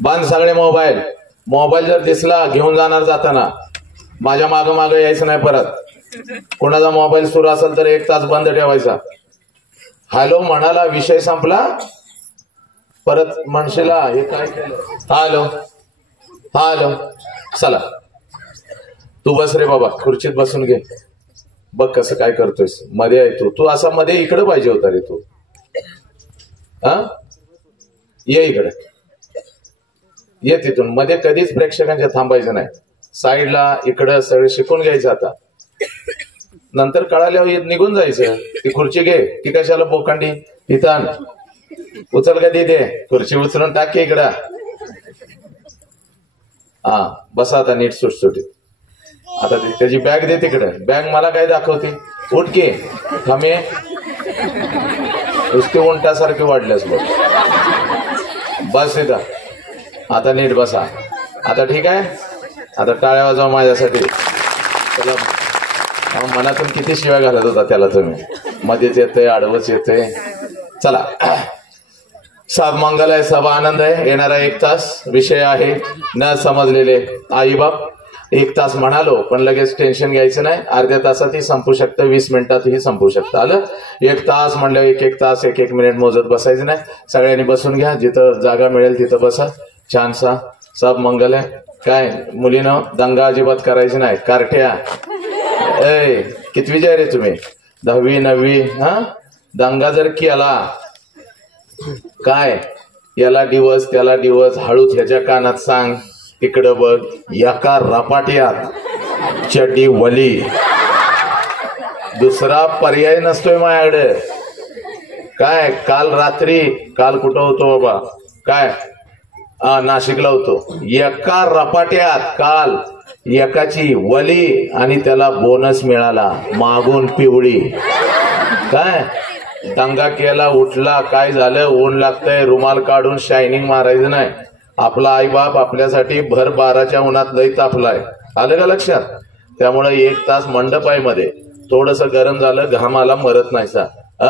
बंद सगळे mobile. Mobile जर दिसला घेऊन जाणार जाताना, माझ्या मागं मागं यायचं नाही परत. कोणाचा मोबाईल सुरू असेल तर 1 तास बंद ठेवायचा. हॅलो म्हणाला, विषय संपला, परत म्हणशीला हे काय केलं, हॅलो हॅलो. चला तू बस रे बाबा, खुर्चीत बसून घे. बघ कसं काय करतोयस, मध्ये आहे तू. तू असा मध्ये इकडे पाहिजे होता रे तू. हा ये इकडे, ये तिथून. मध्ये कधीच प्रेक्षकांच्या थांबायचं नाही. साईडला इकडं सगळं शिकून घ्यायचं. आता नंतर कळाल्यावर निघून जायचं. ती खुर्ची घे, ती कशाला बोकांडी तिथं आण. उचल का तिथे, खुर्ची उचलून टाक की इकडं. हा बसा आता नीट सुटसुटीत. आता त्याची बॅग दे तिकडे. बॅग मला काय दाखवते, उठ की थांबे. नुसते उंटासारखे वाढलेस बघ. बस इथं आता नीट बसा. आता ठीक आहे. आता टाळ्या वाजवा माझ्यासाठी. चला, मनातून किती शिव्या घालत होता त्याला तुम्ही. मध्येच येतंय, आडवच येतंय. चला, सब मंगल आहे, सब आनंद आहे. येणारा 1 तास विषय आहे न समजलेले आई बाप. 1 तास म्हणालो पण लगेच टेन्शन घ्यायचं नाही. अर्ध्या तासातही संपू शकतं, 20 मिनिटातही संपू शकतं. आलं 1 तास म्हणलं, 1 तास 1 मिनिट मोजत बसायचं नाही. सगळ्यांनी बसून घ्या, जिथं जागा मिळेल तिथं बसा. छानसा सब मंगल आहे. काय मुलीनं दंगा अजिबात करायची नाही. कारट्या ए कितवी जाय रे तुम्ही, 10वी 9वी. हा दंगा जर केला काय, याला दिवस त्याला दिवस, हळूच ह्याच्या कानात सांग, इकडं बघ, एका रपाट्यात चड्डी वली. दुसरा पर्याय नसतोय माझ्याकडे. काय काल रात्री, काल कुठं होतो बाबा, काय नाशिकला होतो. एका रपाट्यात काल एकाची वली आणि त्याला बोनस मिळाला, मागून पिवळी. काय दंगा केला, उठला, काय झालं, ऊन लागतंय, रुमाल काढून शायनिंग मारायचं नाही. आपला आईबाप आपल्यासाठी भर 12च्या उन्हात लई तापलाय. आलं का लक्षात. त्यामुळे 1 तास मंडप आहे मध्ये, थोडस गरम झालं, घामाला मरत नाहीसा.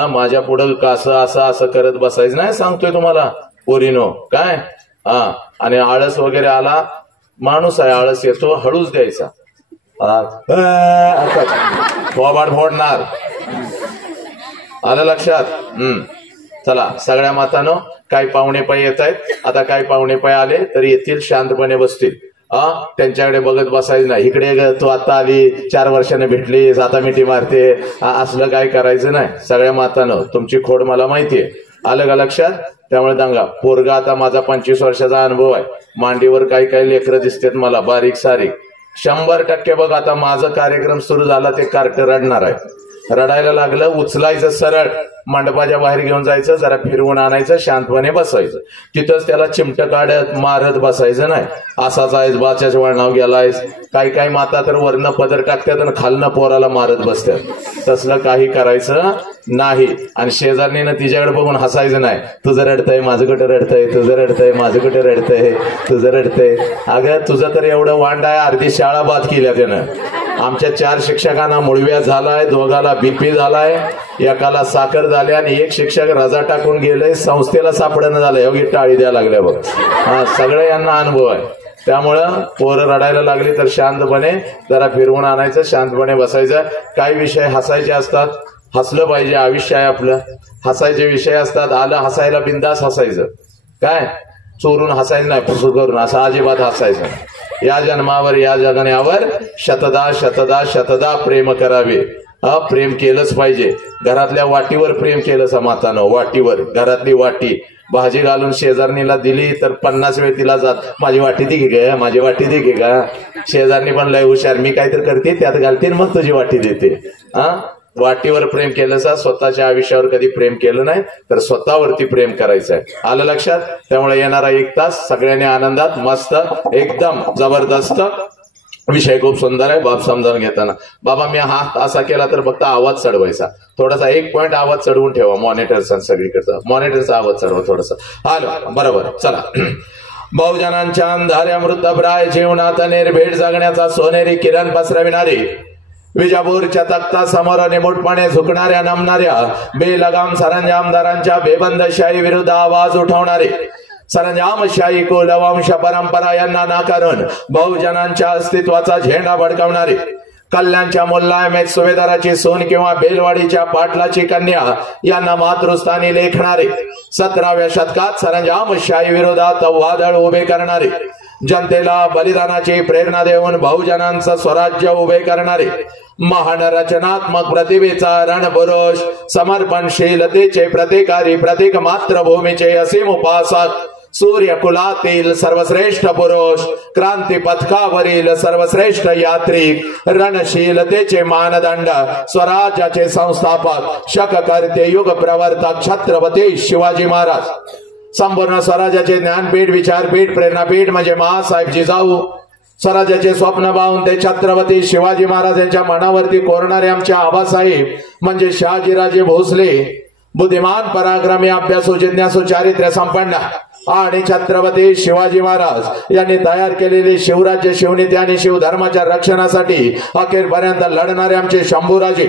माझ्या पुढं असं असं असं करत बसायचं नाही, सांगतोय तुम्हाला पोरीनो. काय आणि आळस वगैरे आला, माणूस आहे, आळस येतो, हळूच द्यायचा. फोबाड फोडणार. आलं लक्षात. चला सगळ्या मातानो, काही पाहुणे पाय येत आहेत. आता काही पाहुणे पाय आले तरी येतील, शांतपणे बसतील. त्यांच्याकडे बघत बसायचं नाही. इकडे तू आता आली, 4 वर्षाने भेटलीस, आता मिठी मारते, असलं काय करायचं नाही. सगळ्या मातानो, तुमची खोड मला माहितीये. आलं का लक्षात. त्यामुळे दंगा. पोरगा आता माझा 25 वर्षाचा अनुभव आहे. मांडीवर काही काही लेकरं दिसतात मला, बारीक सारीक. 100% बघ, आता माझा कार्यक्रम सुरू झाला, ते कार्ट रडणार आहे. रडायला लागलं, उचलायचं, सरळ मंडपाच्या बाहेर घेऊन जायचं, जरा फिरवून आणायचं, शांतपणे बसायचं. तिथंच त्याला चिमट काढत मारत बसायचं नाही. असाच आहेस, बाच्याच वळणाव गेलायस. काही काही माता तर वरनं पदर टाकतात आणि खालनं पोराला मारत बसतात. तसलं काही करायचं नाही. आणि शेजारणीनं तिच्याकडे बघून हसायचं नाही. तुझं रडतंय, माझं कुठं रडतंय, तुझं रडतंय, माझं कुठं रडतंय, तुझं रडतंय. अगं तुझं तर एवढं वांड आहे, अर्धी शाळा बाद केल्या त्यानं. आमच्या 4 शिक्षकांना मुळव्या झालाय, 2घाला BP झालाय, 1ला साखर झाली, आणि 1 शिक्षक रजा टाकून गेले, संस्थेला सापडणं झालं. एवढी टाळी द्यायला लागल्या बघ. सगळं यांना अनुभव आहे. त्यामुळं पोरं रडायला लागली तर शांतपणे जरा फिरवून आणायचं, शांतपणे बसायचं. काही विषय हसायचे असतात, हसलं पाहिजे, आयुष्य आहे आपलं. हसायचे विषय असतात, आलं हसायला बिंदास हसायचं. काय चोरून हसायचं नाही, फसू करून, असं अजिबात हसायचं. या जन्मावर या जगण्यावर शतदा शतदा शतदा प्रेम करावे. प्रेम केलंच पाहिजे. घरातल्या वाटीवर प्रेम केलं मातानं. वाटीवर, घरातली वाटी भाजी घालून शेजारणीला दिली तर 50 वेळ तिला जात, माझी वाटी दे ग, माझी वाटी दे गे का. शेजारणी पण लय हुशार, मी काहीतरी करते त्यात घालते मग तुझी वाटी देते. वाटीवर प्रेम केलं. स्वतःच्या आयुष्यावर कधी प्रेम केलं नाही तर स्वतःवरती प्रेम करायचं आहे. आलं लक्षात. त्यामुळे येणारा 1 तास सगळ्यांनी आनंदात, मस्त, एकदम जबरदस्त विषय. खूप सुंदर आहे. बाप समजावून घेताना, बाबा मी हात असा केला तर फक्त आवाज चढवायचा, थोडासा 1 पॉइंट आवाज चढवून ठेवा. मॉनिटरचा सगळीकडचा मॉनिटरचा आवाज चढवा थोडासा. आलो बरोबर. चला. बहुजनांच्या अंधाऱ्या मृतप्राय जीवनात निर्भीड जगण्याचा सोनेरी किरण पसरविणारी, विजापूरच्या तख्ता समोर निमूटपणे झुकणाऱ्या नमणाऱ्या बेलगाम सरंजामदारांच्या बेबंदशाही विरुद्ध आवाज उठवणारे, सरंजामशाही कुलवंश परंपरा यांना नाकारून बहुजनांच्या अस्तित्वाचा झेंडा भडकावणारे, कल्याणच्या मुल्लायमेत सुभेदाराची सून किंवा बेलवाडीच्या पाटलाची कन्या यांना मातृस्थानी लेखणारे, 17व्या शतकात सरंजामशाही विरोधात वादळ उभे करणारे, जनतेला बलिदानाची प्रेरणा देऊन बहुजनांचं स्वराज्य उभे करणारे, महान रचनात्मक प्रतिभेचा रणपुरुष, समर्पणशीलतेचे प्रतिकारी, प्रतीक मातृभूमीचे असीम उपासक, सूर्यकुलातील सर्वश्रेष्ठ पुरुष, क्रांती पथकावरील सर्वश्रेष्ठ यात्रिक, रणशीलतेचे मानदंड, स्वराज्याचे संस्थापक, शककर्ते, युग प्रवर्तक छत्रपती शिवाजी महाराज, संपूर्ण स्वराज्याचे ज्ञानपीठ, विचारपीठ, प्रेरणापीठ म्हणजे महासाहेब जिजाऊ, स्वराज्याचे स्वप्न पाहून ते छत्रपती शिवाजी महाराज यांच्या मनावरती कोरणारे आमचे आबासाहेब म्हणजे शहाजीराजे भोसले, बुद्धिमान, पराक्रमी, अभ्यासू, जिज्ञासू, चारित्र्य संपन्न आणि छत्रपती शिवाजी महाराज यांनी तयार केलेले शिवराज्य, शिवनीती आणि शिवधर्माच्या रक्षणासाठी अखेरपर्यंत लढणारे आमचे शंभूराजे,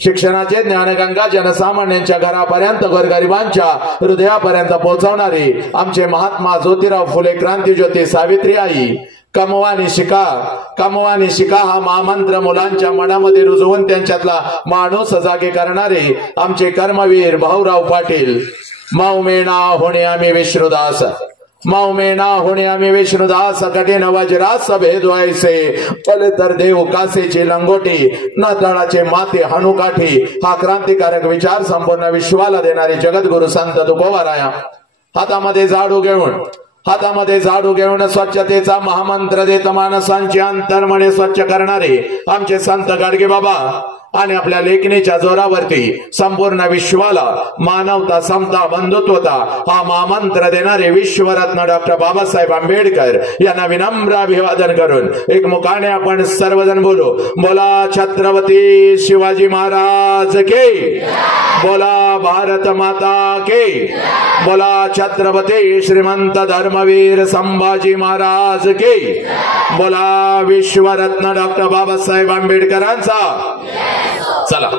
शिक्षणाचे ज्ञानगंगा जनसामान्यांच्या घरापर्यंत, गोरगरिबांच्या हृदयापर्यंत पोहोचवणारे आमचे महात्मा ज्योतिराव फुले, क्रांतीज्योती सावित्रीबाई, कमवानी शिका, कमवानी शिका हा महामंत्र मुलांच्या मनामध्ये रुजवून त्यांच्यातला माणूस जागे करणारे आमचे कर्मवीर भाऊराव पाटील, माऊमेना होणे आम्ही विष्णुदास, माऊमेना होणे आम्ही विष्णुदास, कठीण वज्रास भेद व्हायचे, पले तर देव कासेची लंगोटी, न तळाचे माते हनुकाठी हा क्रांतिकारक विचार संपूर्ण विश्वाला देणारे जगद्गुरु संत तुकोबाराया हातामध्ये झाडू घेऊन स्वच्छतेचा महामंत्र देत माणसांचे अंतर्मने स्वच्छ करणारे आमचे संत गाडगे बाबा आणि आपल्या लेखणीच्या जोरावरती संपूर्ण विश्वाला मानवता, समता, बंधुत्वता हा महामंत्र देणारे विश्वरत्न डॉक्टर बाबासाहेब आंबेडकर यांना विनम्र अभिवादन करून एकमुखाने आपण सर्वजण बोलू, बोला छत्रपती शिवाजी महाराज के, बोला भारत माता के, बोला छत्रपती श्रीमंत धर्मवीर संभाजी महाराज के, बोला विश्वरत्न डॉक्टर बाबासाहेब आंबेडकरांचा। चला,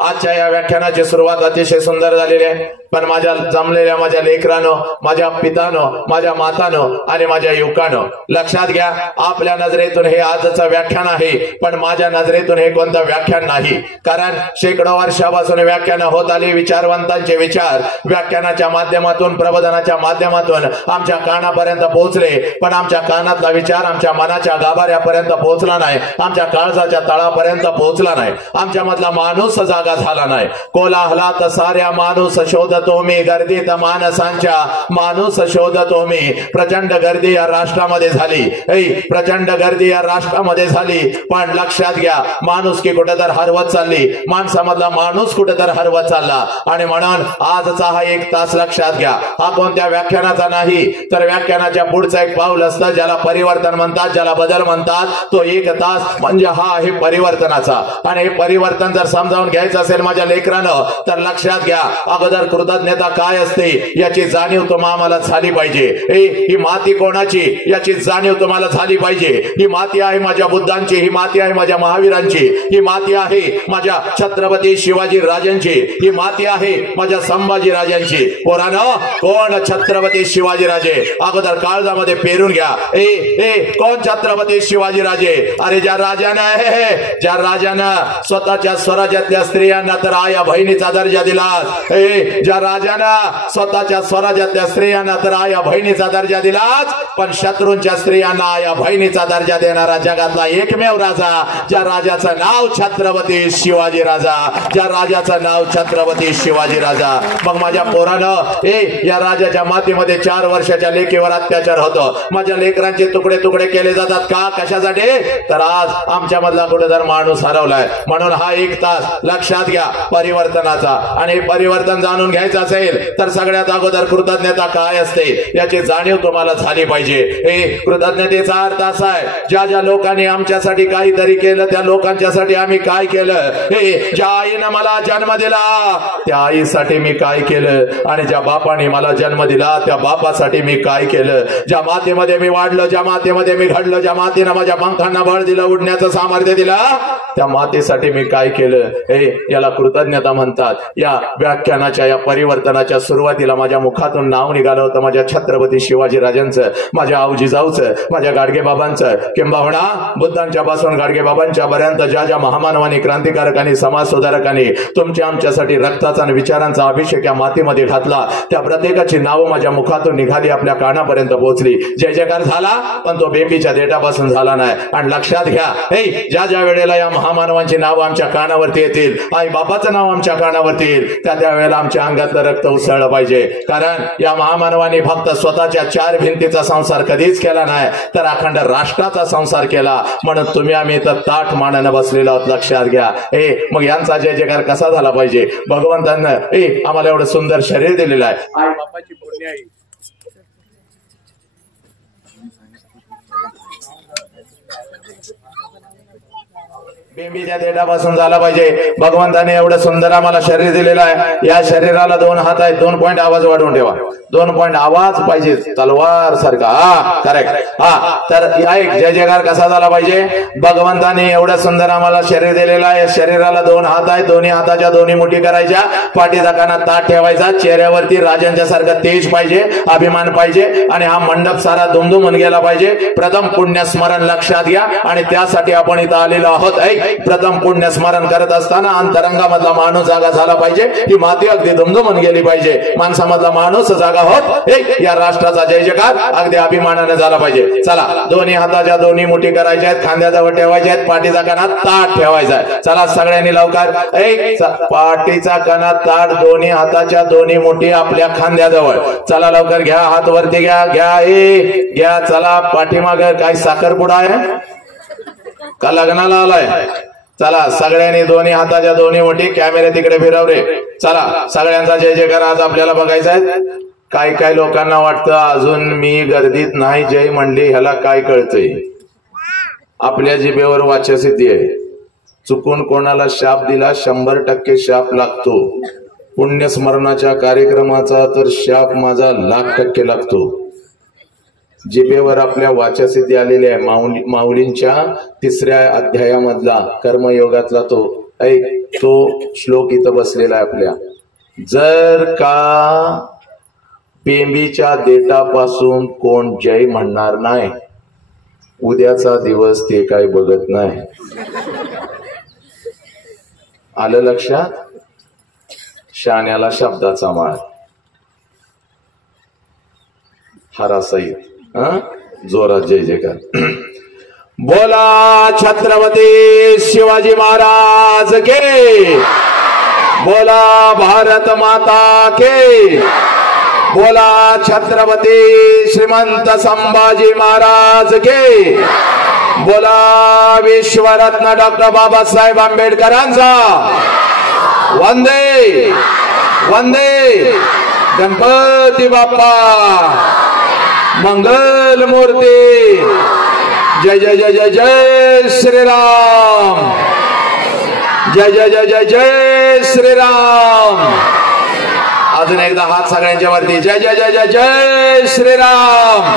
आजच्या या व्याख्यानाची सुरुवात अतिशय सुंदर झालेली आहे, पण माझ्या जमलेल्या माझ्या लेकरांनो, माझ्या पितानो, माझ्या मातानो आणि माझ्या युवकांनो लक्षात घ्या, आपल्या नजरेतून हे आजचं व्याख्यान आहे, पण माझ्या नजरेतून हे कोणतं व्याख्यान नाही, कारण शेकडो वर्षापासून व्याख्यान होत आली, विचारवंतांचे विचार व्याख्यानाच्या माध्यमातून, प्रबोधनाच्या माध्यमातून आमच्या कानापर्यंत पोहोचले, पण आमच्या कानातला विचार आमच्या मनाच्या गाभाऱ्यापर्यंत पोहोचला नाही, आमच्या काळजाच्या तळापर्यंत पोहोचला नाही, आमच्या मधला माणूस जागा झाला नाही, कोलाहलात साऱ्या माणूस शोधतो मी, गर्दीत माणसांच्या माणूस शोधतो मी, प्रचंड गर्दी या राष्ट्रामध्ये झाली, प्रचंड गर्दी या राष्ट्रामध्ये झाली, पण लक्षात घ्या माणुसकी कुठे तर हरवत चालली, माणसामधला माणूस कुठे तर हरवत चालला, आणि म्हणून आजचा हा 1 तास लक्षात घ्या, हा कोणत्या व्याख्यानाचा नाही, तर व्याख्यानाच्या पुढचं एक पाऊल असतं, ज्याला परिवर्तन म्हणतात, ज्याला बदल म्हणतात, तो 1 तास म्हणजे हा आहे परिवर्तनाचा, आणि हे परिवर्तन जर समजावून घ्यायचं असेल माझ्या लेकरांनो तर लक्षात घ्या, अगोदर कृतज्ञता काय असते याची जाणीव तुम्हाला झाली पाहिजे, ही माती कोणाची याची जाणीव तुम्हाला झाली पाहिजे, ही माती आहे माझ्या बुद्धांची, ही माती आहे माझ्या महावीरांची, ही माती आहे माझ्या छत्रपती शिवाजी राजांची, ही माती आहे माझ्या संभाजी राजांची, पोरानो कोण छत्रपती शिवाजी राजे, अगोदर काळजामध्ये पेरून घ्या, कोण छत्रपती शिवाजी राजे, अरे ज्या राजानं स्वतःच्या स्वराज्यातल्या स्त्रियांना तर आया बहिणीचा दर्जा दिला, ज्या राजानं स्वतःच्या स्वराज्यातल्या स्त्रियांना तर आया बहिणीचा दर्जा दिलाच, पण शत्रूंच्या स्त्रियांना आया बहिणीचा दर्जा देणारा जगातला एकमेव राजा, ज्या राजाचं नाव छत्रपती शिवाजी राजा, ज्या राजाचं नाव छत्रपती शिवाजी राजा। मग माझ्या पोरानं या राजाच्या मातीमध्ये 4 वर्षाच्या लेकीवर अत्याचार होतो, माझ्या लेकरांचे तुकडे तुकडे केले जातात का, कशासाठी, तर आज आमच्या मधला कुठेतर माणूस हरवलाय, म्हणून हा 1 तास लक्षात घ्या परिवर्तनाचा, आणि परिवर्तन जाणून घ्यायचं असेल तर सगळ्यात अगोदर कृतज्ञता काय असते याची जाणीव तुम्हाला झाली पाहिजे। कृतज्ञतेचा अर्थ असा आहे, ज्या ज्या लोकांनी आमच्यासाठी काहीतरी केलं त्या लोकांच्यासाठी आम्ही काय केलं, ज्या आईनं मला जन्म दिला त्या आईसाठी मी काय केलं, आणि ज्या बापाने मला जन्म दिला त्या बापासाठी मी काय केलं, ज्या मातेमध्ये मी वाढलो, ज्या मातेमध्ये मी घडलो, ज्या मातेनं माझ्या पंखांना बळ दिलं, उडण्याचं सामर्थ्य दिलं, त्या मातेसाठी मी काय केलं, याला कृतज्ञता म्हणतात. या व्याख्यानाच्या या परिवर्तनाच्या सुरुवातीला माझ्या मुखातून नाव निघालं होतं माझ्या छत्रपती शिवाजी राजांचं, माझ्या आवजीजाऊचं, माझ्या गाडगेबाबांचं, किंबहुना बुद्धांच्या पासून गाडगेबाबांच्या पर्यंत ज्या ज्या महामानवांनी, क्रांतिकारकांनी, समाज सुधारकांनी तुमच्या आमच्यासाठी रक्ताचा आणि विचारांचा अभिषेक या मातीमध्ये घातला, त्या प्रत्येकाची नावं माझ्या मुखातून निघाली, आपल्या कानापर्यंत पोहोचली. जय जयकार झाला, पण तो बेंबीच्या देठापासून झाला नाही. आणि लक्षात घ्या, ज्या ज्या वेळेला या महामानवांची नाव आमच्या कानावरती येतील, आई बाबाचं नाव आमच्या कानावरती येईल, त्या वेळेला आमच्या अंगातलं रक्त उसळलं पाहिजे. कारण या महामानवांनी फक्त स्वतःच्या चार भिंतीचा संसार कधीच केला नाही, तर अखंड राष्ट्राचा संसार केला. म्हणून तुम्ही आम्ही इथं ताठ मानानं बसलेलो आहोत. लक्षात घ्या. मग यांचा जय जयकार कसा झाला पाहिजे? भगवंतांना आम्हाला एवढं सुंदर शरीर दिलेलं आहे. आई बापाची पुण्य आहे. बेंबीच्या देठापासून झाला पाहिजे. भगवंताने एवढं सुंदर आम्हाला शरीर दिलेलं आहे. या शरीराला 2 हात आहेत. 2 पॉइंट आवाज वाढवून ठेवा. 2 पॉइंट आवाज पाहिजे, तलवार सारखा. करेक्ट. तर ऐक, जय जयकार कसा झाला पाहिजे? भगवंताने एवढं सुंदर आम्हाला शरीर दिलेलं आहे. शरीराला 2 हात आहेत. दोन्ही हाताच्या दोन्ही मुठी करायच्या, पाठीचा कानात ताट ठेवायचा, चेहऱ्यावरती राजांच्या सारखं तेज पाहिजे, अभिमान पाहिजे, आणि हा मंडप सारा दुमदुमून गेला पाहिजे. प्रथम पुण्यस्मरण लक्षात घ्या, आणि त्यासाठी आपण इथं आलेलो आहोत. प्रथम पुण्य स्मरण करत असताना अंतरंगामधला माणूस जागा झाला पाहिजे. ही माती अगदी दुमदुमून गेली पाहिजे. माणसामधला माणूस जागा होत या राष्ट्राचा जय जयकार अगदी अभिमानाने झाला पाहिजे. चला, दोन्ही हाताच्या दोन्ही मुठी करायच्या आहेत, खांद्याजवळ ठेवायच्या आहेत, पाठीचा कानात ताट ठेवायचा आहे. चला सगळ्यांनी लवकर, पाठीचा कानात ताट, दोन्ही हाताच्या दोन्ही मुठी आपल्या खांद्याजवळ. चला लवकर घ्या, हात वरती घ्या, घ्या. चला, पाठीमाग काय साखरपुडा आहे का लग्नाला आलाय? चला सगळ्यांनी दोन्ही हाताच्या दोन्ही मुठी, कॅमेरे तिकडे फिरव रे. चला सगळ्यांचा जय जयकार आज आपल्याला बघायचा आहे. काय लोकांना वाटतं अजून मी गर्दीत नाही जय म्हणली, ह्याला काय कळतंय? आपल्या जिभेवर वाचसिद्धी आहे. चुकून कोणाला शाप दिला 100% शाप लागतो. पुण्यस्मरणाच्या कार्यक्रमाचा तर शाप माझा 1,00,000% लागतो. जिभेवर आपल्या वाचासिद्धी आलेली आहे. माऊलींच्या 3ऱ्या अध्यायामधला कर्मयोगातला तो श्लोक इथं बसलेला आहे आपल्या. जर का बेंबीच्या देठापासून कोण जय म्हणणार नाही, उद्याचा दिवस ते काय बघत नाही. आलं लक्षात? शाण्याला शब्दाचा माळ, हरासहित जोरात जय जयकार. बोला छत्रपती शिवाजी महाराज के, बोला भारत माता के, बोला छत्रपती श्रीमंत संभाजी महाराज के, बोला विश्वरत्न डॉक्टर बाबासाहेब आंबेडकरांचा वंदे वंदे. गणपती बाप्पा मंगल मूर्ती. जय जय जय जय जय श्रीराम. जय जय जय जय जय श्रीराम. अजून एकदा हात सगळ्यांच्या वरती. जय जय जय जय जय श्रीराम.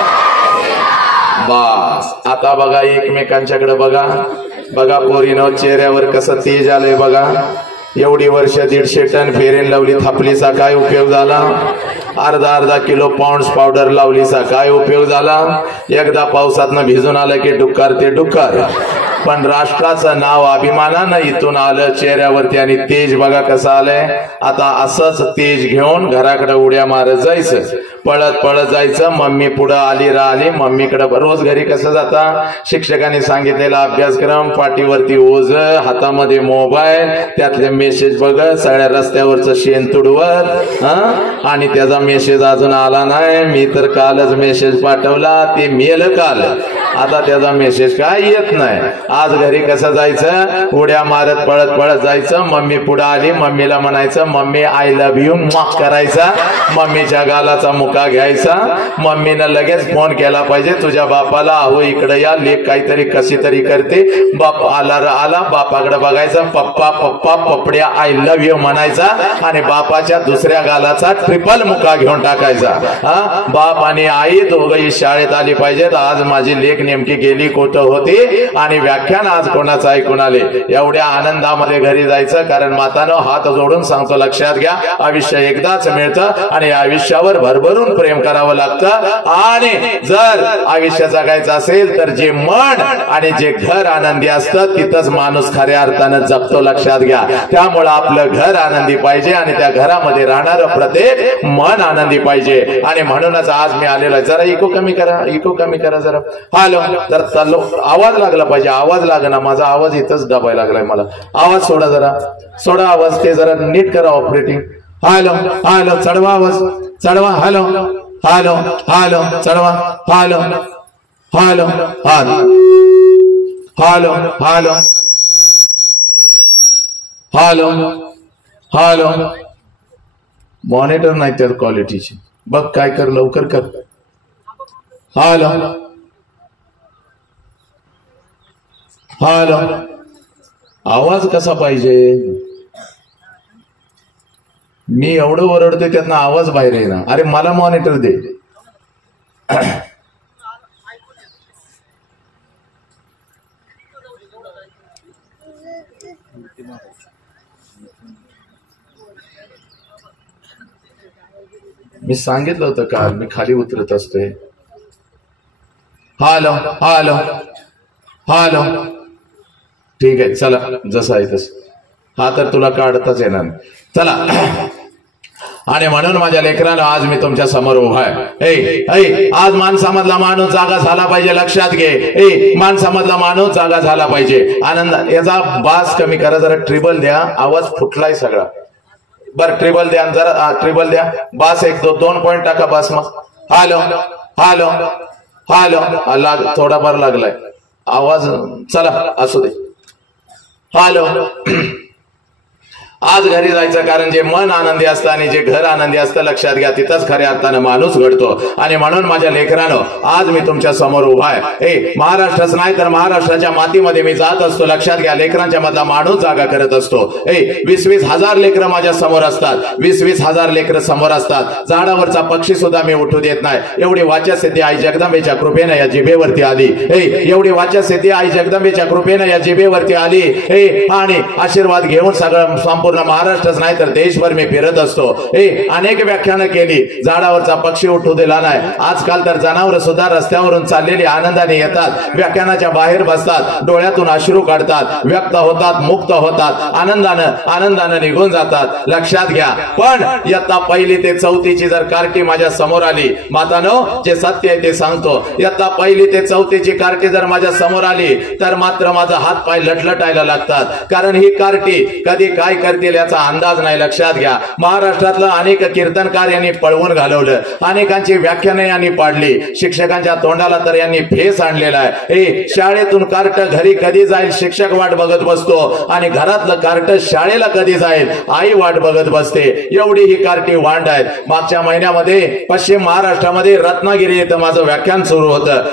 बस आता बघा, एकमेकांच्याकडे बघा पोरीनो, चेहऱ्यावर कसं तेज आलंय बघा. एवढी वर्ष 150 टन फेरेन लावली थापलीचा काय उपयोग झाला? अर्धा किलो पाऊंड्स पावडर लावलीचा काय उपयोग झाला? एकदा पावसातनं भिजून आलं की डुक्कर ते डुक्कर. पण राष्ट्राचं नाव अभिमानानं इथून आलं चेहऱ्यावरती, आणि तेज बघा कसं आलंय. आता असंच तेज घेऊन घराकडे उड्या मारत जायचं, पळत जायचं. मम्मी पुढं आली राहिली, मम्मीकडे. रोज घरी कसं जाता? शिक्षकांनी सांगितलेला अभ्यासक्रम, पाठीवरती ओझ, हातामध्ये मोबाईल, त्यातले मेसेज बघत, सगळ्या रस्त्यावरचं शेण तुडवत. आणि त्याचा मेसेज अजून आला नाही. मी तर कालच मेसेज पाठवला, ते मेल काल, आता त्याचा मेसेज काय येत नाही. आज घरी कसं जायचं? उड्या मारत पळत जायचं. मम्मी पुढे आली, मम्मीला म्हणायचं मम्मी आय लव्ह यू करायचा. मम्मीच्या गालाचा मुका मुका घ्यायचा, मम्मीनं लगेच फोन केला पाहिजे तुझ्या बापाला, अहो इकडे या, लेक काहीतरी कशी तरी करते, बाप आला बापाकडे बघायचा, पप्पा पप्पा पपड्या आय लव्ह यू म्हणायचा आणि बापाच्या दुसऱ्या गालाचा ट्रिपल मुका घेऊन टाकायचा. हा, बाप आणि आई दोघंही शाळेत आली पाहिजेत. आज माझी लेक नेमकी गेली कुठं होती आणि व्याख्यान आज कोणाचं ऐकून आले. एवढ्या आनंदामध्ये घरी जायचं, कारण मातानो हात जोडून सांगतो, लक्षात घ्या, आयुष्य एकदाच मिळतं आणि आयुष्यावर भरभरून प्रेम करावं लागतं. आणि जर आयुष्य जगायचं असेल तर जे मन आणि जे घर आनंदी असतं तिथंच माणूस खऱ्या अर्थानं जगतो, लक्षात घ्या. त्यामुळं आपलं घर आनंदी पाहिजे आणि त्या घरामध्ये राहणारं प्रत्येक मन आनंदी पाहिजे. आणि म्हणूनच आज मी आलेलो आहे. जरा इको कमी करा जरा. हॅलो, जर चाललो, आवाज लागला पाहिजे, आवाज लागना, माझा आवाज इथंच दबायला लागलाय मला. आवाज सोडा, जरा सोडा आवाज, ते जरा नीट करा ऑपरेटिंग. हॅलो हॅलो, चढवा आवाज, चढवा. हॅलो हॅलो हॅलो, चढवा. Hello hello hello hello hello hello hello. Monitor नाही तर क्वालिटीची बघ, काय कर, लवकर कर. हॅलो हॅलो, आवाज कसा पाहिजे? मी एवढं ओरडतोय त्यातनं आवाज बाहेर येईना. अरे मला मॉनिटर दे. मी सांगितलं होतं काल, मी खाली उतरत असतोय. हॅलो हॅलो हॅलो, ठीक आहे, चला जसं आहे तसं. हा तर तुला काढताच येणार नाही. चला, आणि म्हणून माझ्या लेकराला आज मी तुमच्या समोर उभा आहे. आज माणसामधला माणूस जागा झाला पाहिजे, लक्षात घे. माणसामधला माणूस जागा झाला पाहिजे. आनंद, याचा बास कमी करा जरा, ट्रिबल द्या, आवाज फुटलाय सगळा. बर ट्रिबल द्या, जरा ट्रिबल द्या, बास एक 2 पॉइंट टाका, बास मग. हॅलो हॅलो हॅलो, थोडाफार लागलाय आवाज, चला असू दे. हॅलो. आज घरी जायचं, कारण जे मन आनंदी असतं आणि जे घर आनंदी असतं, लक्षात घ्या, तिथंच खऱ्या अर्थानं माणूस घडतो. आणि म्हणून माझ्या लेकरांनो, आज मी तुमच्या समोर उभा आहे. महाराष्ट्रच नाही तर महाराष्ट्राच्या मातीमध्ये मी जात असतो, लक्षात घ्या. लेकरांच्या मधला माणूस जागा करत असतो. 20-20 हजार लेकरं माझ्या समोर असतात, 20-20 हजार लेकरं समोर असतात. झाडावरचा पक्षी सुद्धा मी उठू देत नाही. एवढी वाचासिद्धी आई जगदंबेच्या कृपेनं या जिभेवरती आली. एवढी वाचासिद्धी आई जगदंबेच्या कृपेनं या जिभेवरती आली. आणि आशीर्वाद घेऊन सगळं पूर्ण महाराष्ट्रच नाही तर देशभर मी फिरत असतो. अनेक व्याख्यानं केली, झाडावरचा पक्षी उठू दिला नाही. आजकाल तर जनावर सुद्धा रस्त्यावरून चाललेली आनंदाने येतात, व्याख्यानाच्या बाहेर बसतात, डोळ्यातून अश्रू काढतात, व्यक्त होतात, मुक्त होतात, आनंदानं निघून जातात, लक्षात घ्या. पण इयत्ता 1 ते 4 जर कार्टी माझ्या समोर आली, मातानो जे सत्य आहे ते सांगतो, इयत्ता 1 ते 4 कार्टी जर माझ्या समोर आली तर मात्र माझा हात पाय लटलटायला लागतात. कारण ही कार्टी कधी काय करतील याचा अंदाज नाही, लक्षात घ्या. महाराष्ट्रातलं अनेक कीर्तनकार यांनी पळवून घालवलं, अनेकांची व्याख्यानं यांनी पाडली, शिक्षकांच्या तोंडाला तर यांनी फेस आणलेला आहे. शाळेतून कार्ट घरी कधी जाईल शिक्षक वाट बघत बसतो आणि घरातलं कार्ट शाळेला कधी जाईल आई वाट बघत बसते. एवढी ही कार्टी वांड आहेत. मागच्या महिन्यामध्ये पश्चिम महाराष्ट्रामध्ये रत्नागिरी इथं माझं व्याख्यान सुरू होतं.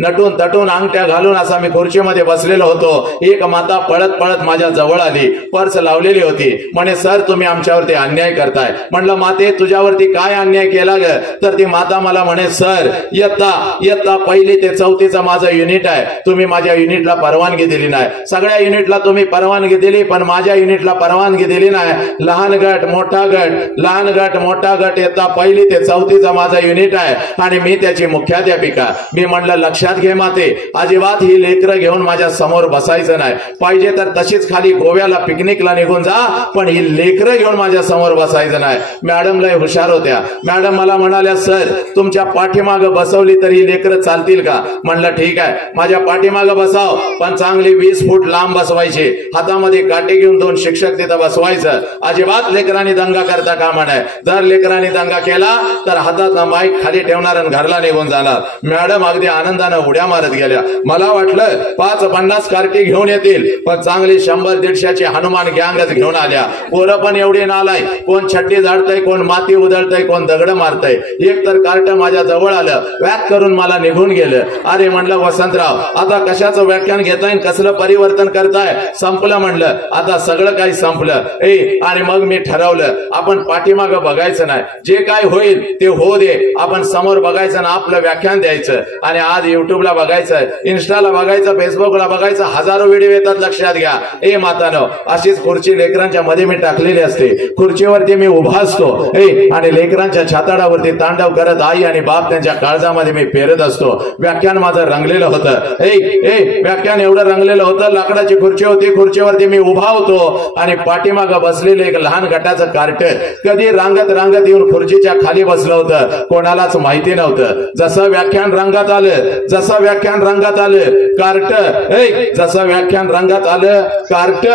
नटून तटून अंगठ्या घालून असा मी खुर्चीमध्ये बसलेलो होतो. एक माता पळत पळत माझ्या जवळ आली, पर्स लावलेली होती. म्हणे सर तुम्ही आमच्यावरती अन्याय करताय. म्हणलं माते तुझ्यावरती काय अन्याय केला ग? तर ती माता मला म्हणे सर इयत्ता 1 ते 4 माझं युनिट आहे, तुम्ही माझ्या युनिटला परवानगी दिली नाही. सगळ्या युनिटला तुम्ही परवानगी दिली पण माझ्या युनिटला परवानगी दिली नाही. लहान गट मोठा गट इयत्ता 1 ते 4 माझा युनिट आहे आणि मी त्याची मुख्याध्यापिका. मी म्हणलं लक्षात घे माते, अजिबात ही लेकरं घेऊन माझ्या समोर बसायचं नाही. पाहिजे तर तशीच खाली गोव्याला पिकनिकला निघून जा, पण ही लेकरं घेऊन माझ्या समोर बसायचं नाही. मॅडम लय हुशार होत्या. मॅडम मला म्हणाल्या सर तुमच्या पाठीमाग बसवली तरी लेकरं चालतील का? म्हणलं ठीक आहे, माझ्या पाठीमाग बसाव, पण चांगली 20 फूट लांब बसवायची, हातामध्ये काटे घेऊन 2 शिक्षक तिथं बसवायचं. अजिबात लेकरांनी दंगा करता कामा नये. जर लेकरांनी दंगा केला तर हातातला माईक खाली ठेवणार आणि घरला निघून जाणार. मॅडम अगदी आनंदानं उड्या मारत गेल्या. मला वाटलं 5-50 कार्टी घेऊन येतील, पण चांगली 100-150ची हनुमान गँगच घेऊन आल्या. पोरं पण एवढे नालाय, कोण छड्डी झाडतय, कोण माती उधळतय, कोण दगड मारतय. एक तर कार्ट माझ्या जवळ आलं, वॅक करून मला निघून गेलं. अरे म्हणलं वसंतराव, आता कशाचं व्याख्यान घेताय, कसलं परिवर्तन करताय? संपलं म्हणलं, आता सगळं काही संपलं. आणि मग मी ठरवलं, आपण पाठीमागं बघायचं नाही, जे काय होईल ते हो दे, आपण समोर बघायचं ना आपलं व्याख्यान द्यायचं. आणि आज युट्यूबला बघायचं, इन्स्टाला बघायचं, फेसबुकला बघायचं, हजारो व्हिडिओ येतात. लक्षात घ्या मातानो, अशीच खुर्ची लेकरांच्या मध्ये मी टाकलेली असते. खुर्चीवरती मी उभा असतो आणि लेकरांच्या छाताडावरती तांडव करत आई आणि बाप त्यांच्या काळजामध्ये मी पेरत असतो. व्याख्यान माझं रंगलेलं होतं. व्याख्यान एवढं रंगलेलं होतं, लाकडाची खुर्ची होती, खुर्चीवरती मी उभा होतो आणि पाठीमागं बसलेलं एक लहान गटाचं कार्ट कधी रांगत रांगत येऊन खुर्चीच्या खाली बसलं होतं, कोणालाच माहिती नव्हतं. जसं व्याख्यान रंगात आलं, जसं व्याख्यान रंगात आलं कार्ट, जसं व्याख्यान रंगात आलं कार्ट,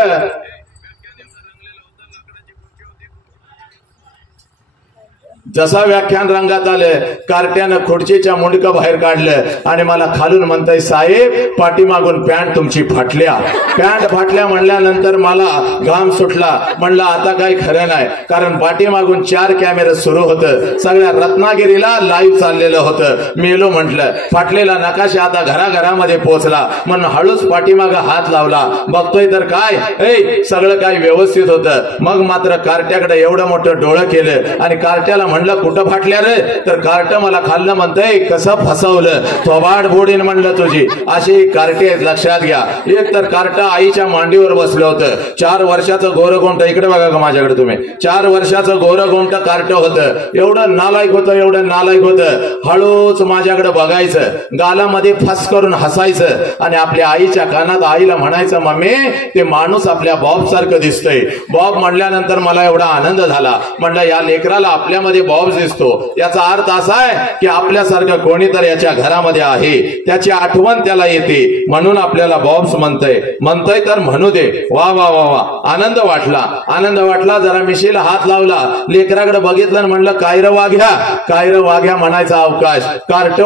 जसा व्याख्यान रंगात आलं, कार्ट्यानं खुर्चीच्या मुंडकं बाहेर काढलं आणि मला खालून म्हणताय, साहेब पाठीमागून पॅन्ट तुमची फाटल्या. पॅन्ट फाटल्या म्हणल्यानंतर मला घाम सुटला. म्हणलं आता काही खरं नाही, कारण पाठीमागून 4 कॅमेरे सुरू होतं, सगळ्या रत्नागिरीला लाईव्ह चाललेलं होतं. मेलो म्हटलं, फाटलेला नकाशा आता घराघरामध्ये पोहोचला. म्हणून हळूच पाठीमागं हात लावला, बघतोय तर काय सगळं काही व्यवस्थित होतं. मग मात्र कार्ट्याकडे एवढं मोठं डोळं केलं आणि कार्ट्याला म्हणलं, कुठं फाटल्या रे? तर कार्ट मला खाल्लं म्हणतंय, कसं फसवलं, थोबाड बोडीन म्हणलं तुझी. अशी कार्टे आहेत, लक्षात घ्या. एक तर कार्ट आईच्या मांडीवर बसलं होतं, 4 वर्षाचं गोरगोंट, इकडे बघा का माझ्याकडे तुम्ही, 4 वर्षाचं गोरगोंट कार्ट होतं. एवढं नालायक होतं, एवढं नालायक होतं. हळूच माझ्याकडे बघायचं, गालामध्ये फस करून हसायचं आणि आपल्या आईच्या कानात आईला म्हणायचं, मम्मी ते माणूस आपल्या बॉब सारखं दिसतंय. बॉब म्हणल्यानंतर मला एवढा आनंद झाला. म्हणलं या लेकराला आपल्यामध्ये बॉब दिसतो, याचा अर्थ असा आहे की आपल्यासारखं कोणीतरी याच्या घरामध्ये आहे, त्याची आठवण त्याला येते, म्हणून आपल्याला बॉब्स म्हणतोय तर म्हणू दे. वा वा वा वा, आनंद वाटला, आनंद वाटला. जरा मिशीला हात लावला, लेकराकडे बघितलं आणि म्हणलं, कायर वाघ्या, कायर वाघ्या म्हणायचा अवकाश. कार्ट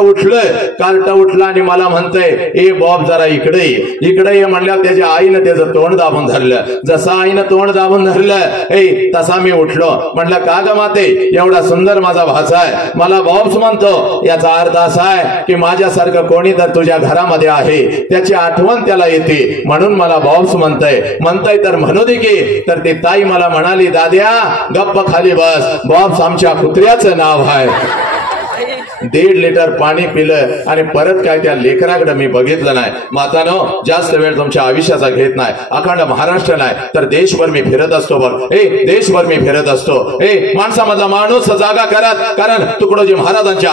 उठलं आणि मला म्हणतंय, ए बॉब जरा इकडे ये. म्हणल्यावर त्याच्या आईनं त्याचं तोंड दाबून धरलं. जसं आईनं तोंड दाबून धरलं तसा मी उठलो. म्हणलं, का ग माते, एवढा सुंदर माझा भाचा आहे, मला बॉब्स म्हणतो, याचा अर्थ असा आहे की माझ्यासारखं कोणी तर तुझ्या घरामध्ये आहे, त्याची आठवण त्याला येते, म्हणून मला बॉब्स म्हणतंय तर म्हणू दे की. तर ती ताई मला म्हणाली, दाद्या गप्प खाली बस, बॉब्स आमच्या कुत्र्याचं नाव आहे. 1.5 लिटर पाणी पिलं आणि परत काय त्या लेकराकडे मी बघितलं नाही. मातानो, जास्त वेळ तुमच्या आयुष्याचा घेत नाही. अखंड महाराष्ट्र नाही तर देशभर मी फिरत असतो. बघ देशभर मी फिरत असतो. माणसामधला माणूस जागा करत, कारण तुकडोजी महाराजांच्या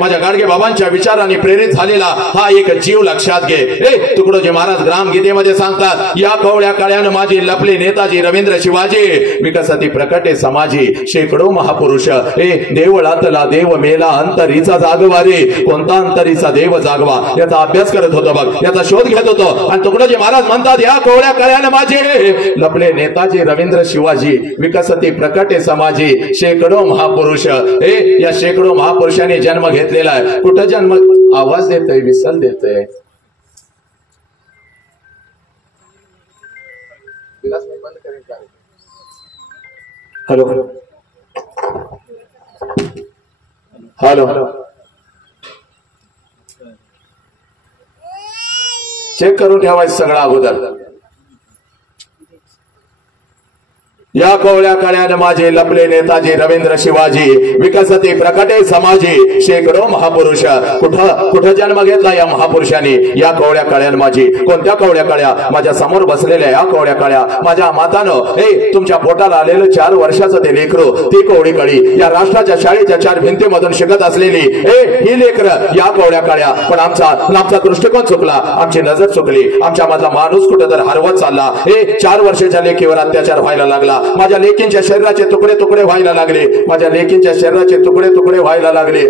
माझ्या गाडगे बाबांच्या विचारांनी प्रेरित झालेला हा एक जीव लक्षात घे. तुकडोजी महाराज ग्रामगीतेमध्ये सांगतात, या कवळ्या काळ्यानं माझी लपले नेताजी रवींद्र शिवाजी, विकसती प्रकटे समाजी, शेकडो महापुरुष. देवळातला देव मेला, अंतरीचा जागवारी, कोणता अंतरीचा देव जागवा, याचा अभ्यास करत होतो बघ, याचा शोध घेत होतो. आणि तुकडोजी महाराज म्हणतात, या कोवळ्या काळ्यानं माझे लपले नेताजी रवींद्र शिवाजी, विकसती प्रकटे समाजी, शेकडो महापुरुष. या शेकडो महापुरुषांनी जन्म घेतलेला आहे. कुठं जन्म, आवाज देतोय, विसल देतोय. हॅलो हॅलो, चेक करून ठेवायचं सगळं अगोदर. या कोवळ्या काळ्यानं माझे लपले नेताजी रवींद्र शिवाजी, विकसती प्रकटे समाजी, शेकडो महापुरुष. कुठं जन्म घेतला या महापुरुषांनी? या कोवळ्या काळ्यानं माझी. कोणत्या कोवळ्या काळ्या? माझ्या समोर बसलेल्या या कोवळ्या काळ्या. माझ्या मातानो, तुमच्या पोटाला आलेलं 4 वर्षाचं ते लेकरू, ती कोवळी काळी, या राष्ट्राच्या शाळेच्या 4 भिंतीमधून शिकत असलेली ही लेकरं, या कोवळ्या काळ्या. पण आमचा दृष्टिकोन चुकला, आमची नजर चुकली, आमच्या मधला माणूस कुठं तर हरवत चालला. 4 वर्षाच्या लेकीवर अत्याचार व्हायला लागला. माझ्या लेकींच्या शरीराचे तुकडे तुकडे व्हायला लागले. माझ्या लेकींच्या शरीराचे तुकडे तुकडे व्हायला लागले.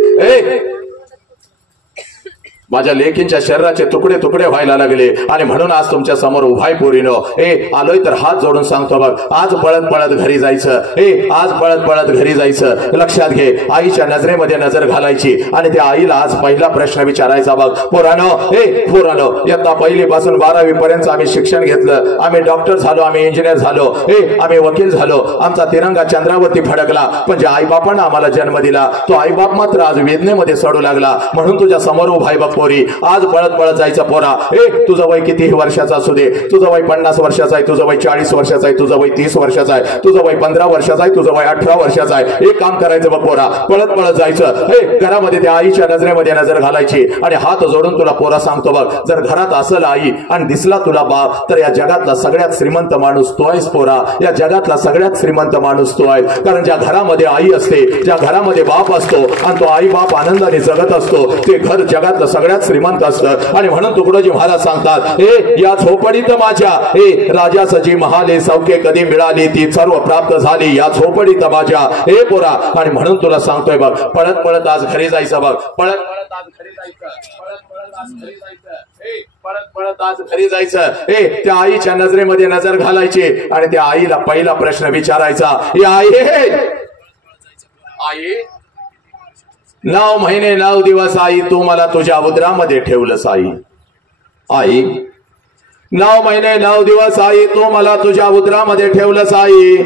माझ्या लेकींच्या शरीराचे तुकडे तुकडे व्हायला लागले आणि म्हणून आज तुमच्या समोर उभाय पोरीनो आलोय तर हात जोडून सांगतो बघ, आज पळत पळत घरी जायचं. आज पळत पळत घरी जायचं. लक्षात घे, आईच्या नजरेमध्ये नजर घालायची आणि त्या आईला आज पहिला प्रश्न विचारायचा बघ. पोरानो इयत्ता 1ली पासून 12वी पर्यंत आम्ही शिक्षण घेतलं, आम्ही डॉक्टर झालो, आम्ही इंजिनियर झालो, आम्ही वकील झालो, आमचा तिरंगा चंद्रावरती फडकला, पण ज्या आईबापानं आम्हाला जन्म दिला तो आईबाप मात्र आज वेदनेमध्ये सडू लागला. म्हणून तुझ्या समोर उभाय बघ पोरी, आज पळत पळत जायचं. पोरा तुझं वय कितीही वर्षाचा असू दे, तुझं वय 50 वर्षाचा आहे, तुझं वय 40 वर्षाचा आहे, तुझं वय 30 वर्षाचा आहे, तुझं वय 15 वर्षाचा आहे, तुझं वय 18 वर्षाचा आहे. एक काम करायचं बघ पोरा, पळत पळत जायचं. घरामध्ये त्या आईच्या नजरेमध्ये नजर घालायची आणि हात जोडून तुला पोरा सांगतो बघ, जर घरात असेल आई आणि दिसला तुला बाप तर या जगातला सगळ्यात श्रीमंत माणूस तो आहेस पोरा. या जगातला सगळ्यात श्रीमंत माणूस तो आहे, कारण ज्या घरामध्ये आई असते, ज्या घरामध्ये बाप असतो आणि तो आई बाप आनंदाने जगत असतो, ते घर जगातलं सगळ्यात श्रीमंत असतं. आणि म्हणून तुकडोजी महाराज सांगतात, या झोपडीत माझ्या राजाचं जी महाले सौख्य कधी मिळाली ती सर्व प्राप्त झाली या झोपडीत माझ्या पोरा. आणि म्हणून तुला सांगतोय बघ, पळत पळत आज घरी जायचं बघ, पळत पळत आज घरी जायचं, पळत पळत आज घरी जायचं, पळत पळत आज घरी जायचं. त्या आईच्या नजरेमध्ये नजर घालायची आणि त्या आईला पहिला प्रश्न विचारायचा, आई 9 महिने 9 दिवस आई तू मला तुझ्या उदरामध्ये ठेवलंस. आई 9 महिने 9 दिवस आई तू मला तुझ्या उदरामध्ये ठेवलंस आई.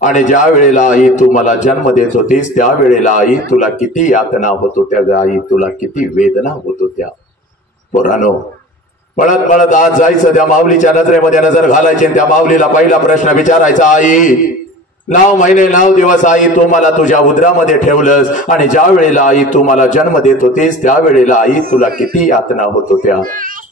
आणि ज्या वेळेला आई तू मला जन्म देत होतीस त्या वेळेला आई तुला किती यातना होत होत्या ग आई, तुला किती वेदना होत होत्या. पोरानो पळत पळत आज जायचं, त्या माऊलीच्या नजरेमध्ये नजर घालायची आणि त्या माऊलीला पहिला प्रश्न विचारायचा, आई 9 महिने 9 दिवस आई तू मला तुझ्या उदरामध्ये ठेवलंस आणि ज्या वेळेला आई तू मला जन्म देत होतीस त्या वेळेला आई तुला किती यातना होत होत्या.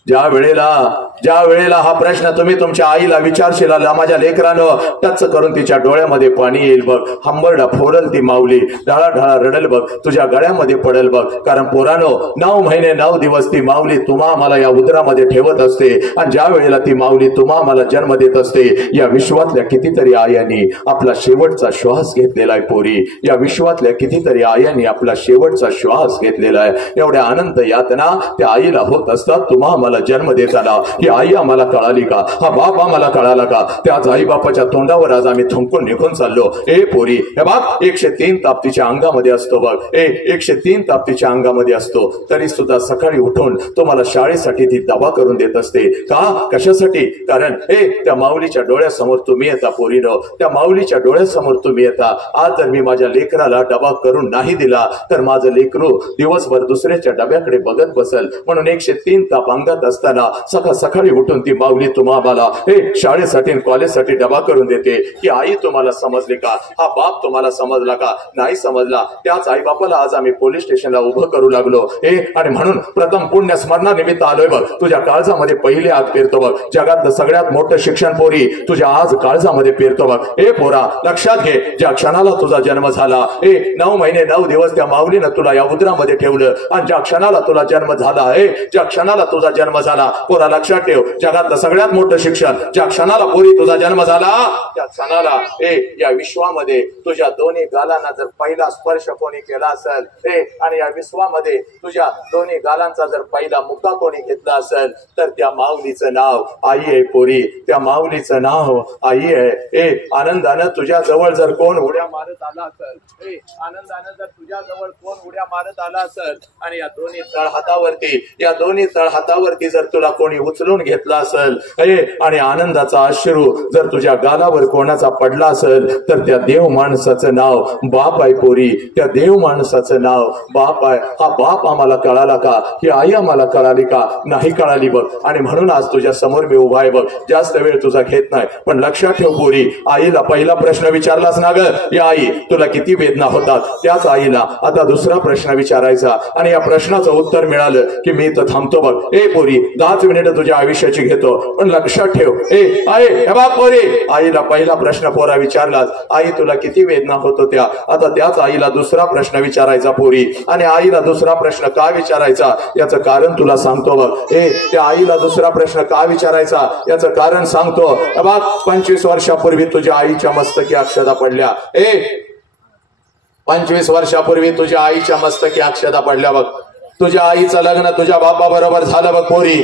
ज्या वेळेला हा प्रश्न तुम्ही तुमच्या आईला विचारशील, माझ्या लेकरानं टच करून तिच्या डोळ्यामध्ये पाणी येईल बघ, हंबरडा फोरल ती माऊली, ढाळा ढाळा रडल बघ, तुझ्या गळ्यामध्ये पडेल बघ. कारण पोरानो 9 महिने 9 दिवस ती माऊली तुम्हा मला या उदरामध्ये ठेवत असते आणि ज्या वेळेला ती माऊली तुम्हा मला जन्म देत असते, या विश्वातल्या कितीतरी आयांनी आपला शेवटचा श्वास घेतलेला आहे पोरी. या विश्वातल्या कितीतरी आयांनी आपला शेवटचा श्वास घेतलेला आहे. एवढ्या अनंत यातना त्या आईला होत असतात. तुम्हा मला जन्म देताना ही आई आम्हाला कळाली का, हा बाप आम्हाला कळाला का, त्याच आई बापाच्या तोंडावर आज आम्ही थुंकून निघून चाललो. पोरी हे बघ 103 ताप तिच्या अंगामध्ये असतो बघ, 103 ताप तिच्या अंगामध्ये असतो, तरी सुद्धा सकाळी उठून तुम्हाला शाळेसाठी ती दबा करून देत असते का, कशासाठी? कारण त्या माऊलीच्या डोळ्यासमोर तुम्ही येता पोरीनो, त्या माऊलीच्या डोळ्यासमोर तुम्ही येता. आज जर मी माझ्या लेकराला डबा करून नाही दिला तर माझं लेकरू दिवसभर दुसऱ्याच्या डब्याकडे बघत बसल. म्हणून 103 ताप अंगात असताना सकाळी उठून ती माऊली तुम्हाला शाळेसाठी कॉलेजसाठी डबा करून देते. की आई तुम्हाला समजले का, हा बाप तुम्हाला समजला का, नाही समजला. त्याच आई बापाला आज आम्ही पोलीस स्टेशनला उभं करू लागलो. आणि म्हणून प्रथम पुण्य स्मरणानिमित्त आलोय बघ, तुझ्या काळजामध्ये पहिले आज पेरतो बघ. जगातलं सगळ्यात मोठं शिक्षण पोरी तुझ्या आज काळजामध्ये पेरतो बघ. पोरा लक्षात घे, ज्या क्षणाला तुझा जन्म झाला 9 महिने 9 दिवस त्या माऊलीनं तुला या उदरामध्ये ठेवलं आणि ज्या क्षणाला तुला जन्म झाला, ज्या क्षणाला तुझा जन्म झाला पोरा लक्षात ठेव, जगातलं सगळ्यात मोठं शिक्षण ज्या क्षणाला पोरी तुझा जन्म झाला त्या क्षणाला या विश्वामध्ये तुझ्या दोन्ही गालांना जर पहिला स्पर्श कोणी केला असेल आणि या विश्वामध्ये तुझ्या दोन्ही गालांचा जर पहिला मुक्का कोणी घेतला असेल तर त्या माऊलीचं नाव आई आहे पोरी. त्या माऊलीचं नाव आई आहे. आनंदानं तुझ्या जवळ जर कोण उड्या मारत आला असेल, आनंदानं जर तुझ्या जवळ कोण उड्या मारत आला असेल आणि या दोन्ही तळहातावरती जर तुला कोणी उचलून घेतला असेल आणि आनंदाचा अश्रू जर तुझ्या गालावर कोणाचा पडला असेल तर त्या देव माणसाचं नाव बाप आहे पोरी. त्या देव माणसाचं नाव बाप आहे. हा बाप आम्हाला कळाला का, ही आई आम्हाला कळाली का, नाही कळाली बघ. आणि म्हणून आज तुझ्या समोर मी उभा आहे बघ. जास्त वेळ तुझा घेत नाही, पण लक्षात ठेव पोरी, आईला पहिला प्रश्न विचारलास ना ग, या आई तुला किती वेदना होतात. त्याच आईला आता दुसरा प्रश्न विचारायचा आणि या प्रश्नाचं उत्तर मिळालं की मी इथं थांबतो बघ. पोरी 10 मिनिटं तुझ्या आयुष्याची घेतो, पण लक्षात ठेव आई हे बघ पोरी, आईला पहिला प्रश्न पोरा विचारलास, आई तुला किती वेदना होत होत्या. आता त्याच आईला दुसरा प्रश्न विचारायचा पोरी. आणि आईला दुसरा प्रश्न का विचारायचा याचं कारण तुला सांगतो बघ. त्या आईला दुसरा प्रश्न का विचारायचा याचं कारण सांगतो बघ. 25 वर्षापूर्वी तुझ्या आईच्या मस्तकी अक्षता पडल्या. 25 वर्षापूर्वी तुझ्या आईच्या मस्तकी अक्षता पडल्या बघ. तुझ्या आईचं लग्न तुझ्या बापा बरोबर झालं बघ पोरी.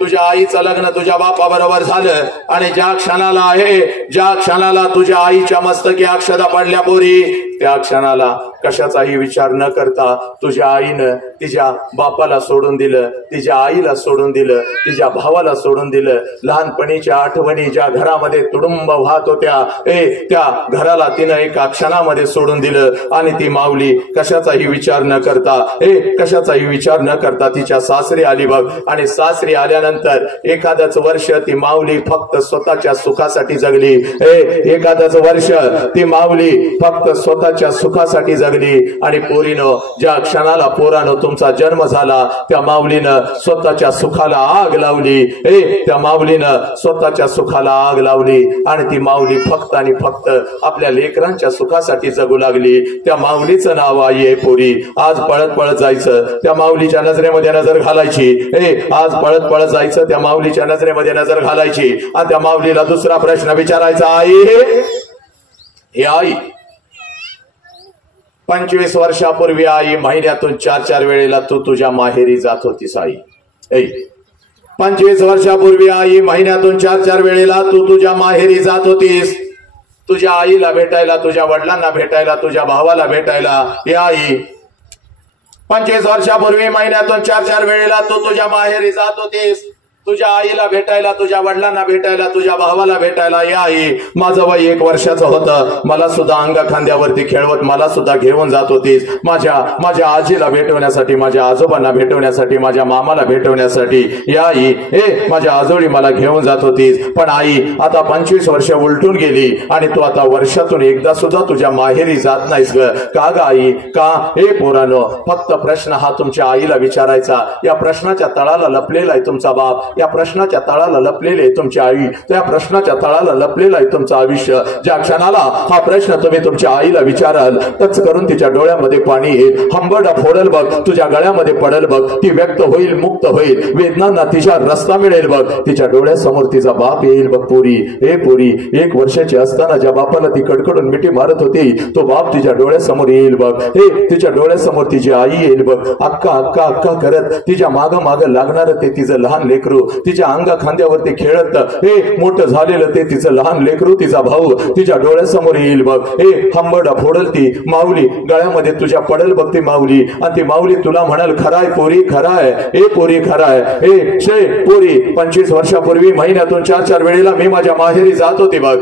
तुझ्या आईचं लग्न तुझ्या बापा बरोबर झालं आणि ज्या क्षणाला ज्या क्षणाला तुझ्या आईच्या मस्तकी अक्षदा पडल्या पोरी, त्या क्षणाला कशाचाही विचार न करता तुझ्या आईनं तिच्या बापाला सोडून दिलं, तिच्या आईला सोडून दिलं, तिच्या भावाला सोडून दिलं. लहानपणीच्या आठवणी ज्या घरामध्ये तुडुंब वाहत होत्या, त्या घराला तिनं एका क्षणामध्ये सोडून दिलं आणि ती माऊली कशाचाही विचार न करता कशाचाही विचार न करता तिच्या सासरी आली बघ. आणि सासरी आल्यानंतर एखादच वर्ष ती माऊली फक्त स्वतःच्या सुखासाठी जगली. एखादच वर्ष ती माऊली फक्त स्वतःच्या सुखासाठी जगली. आणि पोरीनं ज्या क्षणाला पोरानं तुमचा जन्म झाला, त्या माऊलीनं स्वतःच्या सुखाला आग लावली. त्या माऊलीनं स्वतःच्या सुखाला आग लावली आणि ती माऊली फक्त आणि फक्त आपल्या लेकरांच्या सुखासाठी जगू लागली. त्या माऊलीचं नाव आई आहे पोरी. आज पळत पळत जायचं, त्या माऊलीच्या नजरेमध्ये नजर घालायची. आज पळत पळत जायचं, त्या माऊलीच्या नजरेमध्ये नजर घालायची आणि त्या माऊलीला दुसरा प्रश्न विचारायचा, आई आई 25 वर्षापूर्वी आई महिन्यातून 4 वेळेला तू तुझ्या माहेरी जात होतीस. आई 25 वर्षापूर्वी आई महिन्यातून 4 वेळेला तू तुझ्या माहेरी जात होतीस. तुझ्या आईला भेटायला, तुझ्या वडिलांना भेटायला, तुझ्या भावाला भेटायला. आई 25 वर्षापूर्वी महिन्यातून 4 वेळेला तू तुझ्या माहेरी जात होतीस. तुझ्या आईला भेटायला, तुझ्या वडिलांना भेटायला, तुझ्या भावाला भेटायला. आई माझं वय 1 वर्षाचं होतं, मला सुद्धा अंग खांद्यावरती खेळवत मला सुद्धा घेऊन जात होतीस. माझ्या आजीला भेटवण्यासाठी, माझ्या आजोबांना भेटवण्यासाठी, माझ्या मामाला भेटवण्यासाठी. आई माझ्या आजोळी मला घेऊन जात होतीस. पण आई आता 25 वर्ष उलटून गेली आणि तू आता वर्षातून एकदा सुद्धा तुझ्या माहेरी जात नाहीस ग. का ग आई, का? पोरानो, फक्त प्रश्न हा तुमच्या आईला विचारायचा. या प्रश्नाच्या तळाला लपलेला आहे तुमचा बाप, या प्रश्नाच्या तळाला लपलेले तुमची आई, त्या प्रश्नाच्या तळाला लपलेलं आहे तुमचं आयुष्य. ज्या क्षणाला हा प्रश्न तुम्ही तुमच्या आईला विचाराल, टच करून तिच्या डोळ्यामध्ये पाणी येईल, हंबरडा फोडल बघ, तुझ्या गळ्यामध्ये पडेल बघ, ती व्यक्त होईल, मुक्त होईल, वेदनांना तिच्या रस्ता मिळेल बघ, तिच्या डोळ्यासमोर तिचा बाप येईल बघ. पोरी पोरी 1 वर्षाची असताना ज्या बापाला ती कडकडून मिठी मारत होती, तो बाप तिच्या डोळ्यासमोर येईल बघ. तिच्या डोळ्यासमोर तिची आई येईल बघ. अक्का अक्का अक्का करत तिच्या माग माग लागणार ते तिचं लहान लेकरू, तिच्या अंगा खांद्यावरती खेळत मोठं झालेलं ते तिचं लहान लेकरू, तिचा भाऊ तिच्या डोळ्यासमोर येईल बघ. हंबरडा फोडल ती माऊली, गळ्यामध्ये तुझ्या पडेल बघ ती माऊली आणि ती माऊली तुला म्हणाल, खराय पोरी खराय, पोरी खराय. पोरी 25 वर्षापूर्वी महिन्यातून 4 वेळेला मी माझ्या माहेरी जात होती बघ.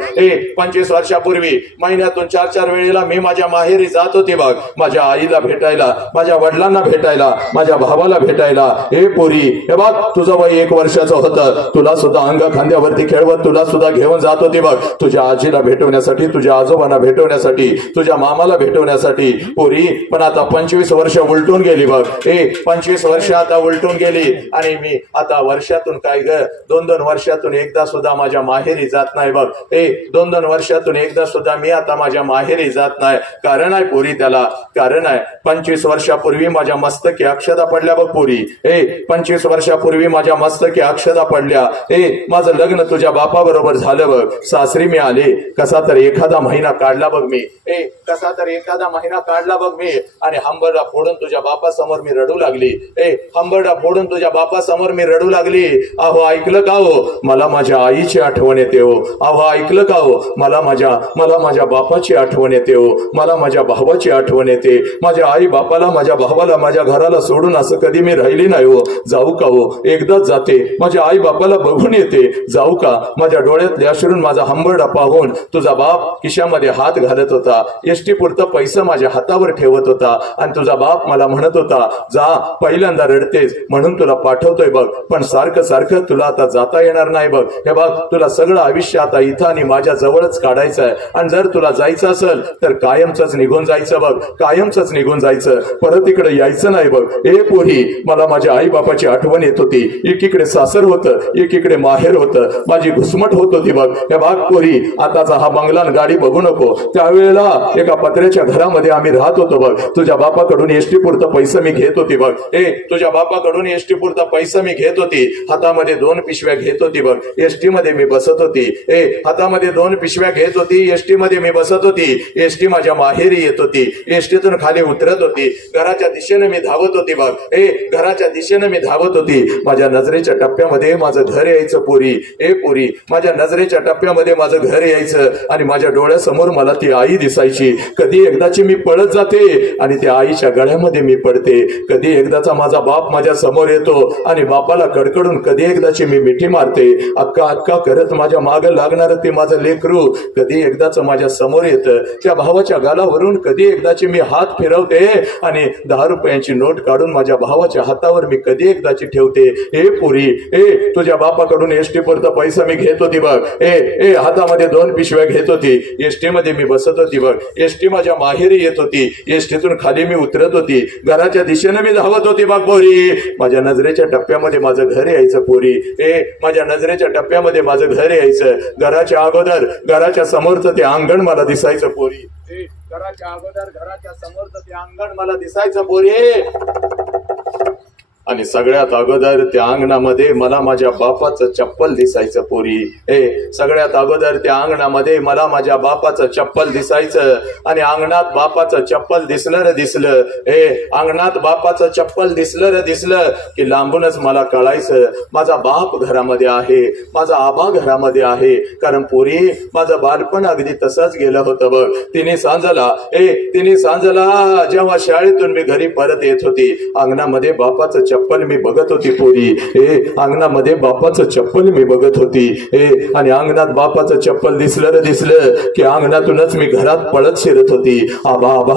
25 वर्षापूर्वी महिन्यातून 4 वेळेला मी माझ्या माहेरी जात होती बघ, माझ्या आईला भेटायला, माझ्या वडिलांना भेटायला, माझ्या भावाला भेटायला. पोरी हे बघ, तुझं वय 1 वर्षाचं होतं, तुला सुद्धा अंग खांद्यावरती खेळवत तुला सुद्धा घेऊन जात होती बघ, तुझ्या आजीला भेटवण्यासाठी, तुझ्या आजोबांना भेटवण्यासाठी, तुझ्या मामाला भेटवण्यासाठी. पोरी पण आता 25 वर्ष उलटून गेली बघ. 25 वर्ष आता उलटून गेली आणि मी आता वर्षातून काय ग 2-2 वर्षातून एकदा सुद्धा माझ्या माहेरी जात नाही बघ. 2-2 वर्षातून एकदा सुद्धा मी आता माझ्या माहेरी जात नाही. कारण आहे पोरी, त्याला कारण आहे. 25 वर्षापूर्वी माझ्या मस्तकी अक्षदा पडल्या बघ पोरी. 25 वर्षापूर्वी माझ्या मस्तकी अक्षदा पडल्या. माझं लग्न तुझ्या बापा बरोबर झालं बघ. सासरी मी आले, कसा तर एखादा महिना काढला बघ मी. कसा तर एखादा महिना काढला बघ मी आणि हंबरडा फोडून तुझ्या बापा समोर मी रडू लागली. हंबरडा फोडून तुझ्या बापा समोर मी रडू लागली. अहो ऐकलं का हो, मला माझ्या आईची आठवण येते हो. अहो ऐकलं का हो, मला माझ्या बापाची आठवण येते हो. मला माझ्या भावाची आठवण येते. माझ्या आई बापाला, माझ्या भावाला, माझ्या घराला सोडून असं कधी मी राहिली नाही हो. जाऊ का हो, एकदाच जाते, माझ्या आई बापाला बघून येते. जाऊ का? माझ्या डोळ्यातले अश्रून माझा हंबरडा पाहून तुझा बाप खिशामध्ये हात घालत होता, एसटी पुरतं पैसा माझ्या हातावर ठेवत होता आणि तुझा बाप मला म्हणत होता, जा, पहिल्यांदा रडतेस म्हणून तुला पाठवतोय बघ, पण सारखं सारखं तुला आता जाता येणार नाही बघ. हे बघ, तुला सगळं आयुष्य आता इथं आणि माझ्या जवळच काढायचं आहे आणि जर तुला जायचं असेल तर कायमच निघून जायचं बघ, कायमच निघून जायचं, परत इकडे यायचं नाही बघ. पोरी मला माझ्या आई बापाची आठवण येत होती. एकीकडे सासर होतं, एकीकडे माहेर होतं. माझी घुसमट होत होती बघ. हे बाग पोरी, आताचा हा बंगला गाडी बघू नको. त्यावेळेला एका पत्र्याच्या घरामध्ये आम्ही राहत होतो बघ. तुझ्या बापाकडून एसटी पुरता पैसा मी घेत होती बघ. तुझ्या बापाकडून एसटी पुरता पैसा मी घेत होती. हातामध्ये 2 पिशव्या घेत होती बघ. एसटी मध्ये मी बसत होती. हातामध्ये 2 पिशव्या घेत होती. एसटी मध्ये मी बसत होती. एसटी माझ्या माहेरी येत होती. एसटीतून खाली उतरत होती. घराच्या दिशेने मी धावत होती बघ. घराच्या दिशेने मी धावत होती. माझ्या नजरेच्या टप्प्यामध्ये माझं घर यायचं पोरी. पोरी, माझ्या नजरेच्या टप्प्यामध्ये माझं घर यायचं आणि माझ्या डोळ्यासमोर मला ती आई दिसायची. कधी एकदाची मी पळत जाते आणि त्या आईच्या गळ्यामध्ये मी पडते. कधी एकदाचा माझा बाप माझ्या समोर येतो आणि बापाला कडकडून कधी एकदाची मी मिठी मारते. अक्का अक्का करत माझ्या माग लागणार ते माझं लेकरू कधी एकदाच माझ्या समोर येतं. त्या भावाच्या गालावरून कधी एकदाची मी हात फिरवते आणि 10 रुपयांची नोट काढून माझ्या भावाच्या हातावर मी कधी एकदाची ठेवते. पोरी, तुझ्या बापाकडून एसटी पुरता पैसा मी घेत होती बघ. हातामध्ये 2 पिशव्या घेत होती. एसटी मध्ये मी बसत होती बघ. एसटी माझ्या माहेरी येत होती. एसटीतून खाली मी उतरत होती. घराच्या दिशेने मी धावत होती बघ पोरी. माझ्या नजरेच्या टप्प्यामध्ये माझं घर यायचं पोरी. माझ्या नजरेच्या टप्प्यामध्ये माझं घर यायचं. घराच्या अगोदर घराच्या समोरचं ते अंगण मला दिसायचं पोरी. घराच्या अगोदर घराच्या समोरचं ते अंगण मला दिसायचं पोरी. आणि सगळ्यात अगोदर त्या अंगणामध्ये मला माझ्या बापाचं चप्पल दिसायचं पोरी. सगळ्यात अगोदर त्या अंगणामध्ये मला माझ्या बापाचं चप्पल दिसायचं. आणि अंगणात बापाचं चप्पल दिसलं रे दिसलं. अंगणात बापाचं चप्पल दिसलं रे दिसलं की लांबूनच मला कळायचं माझा बाप घरामध्ये आहे, माझा आबा घरामध्ये आहे. कारण पोरी, माझं बालपण अगदी तसंच गेलं होतं बघ. तिने सांजला जेव्हा शाळेतून मी घरी परत येत होती, अंगणामध्ये बापाचं चप्पल मी बघत होती पोरी. अंगणामध्ये बापाचं चप्पल मी बघत होती. आणि अंगणात बापाचं चप्पल दिसलं रे दिसलं की अंगणातूनच मी घरात पळत शिरत होती. आबा आबा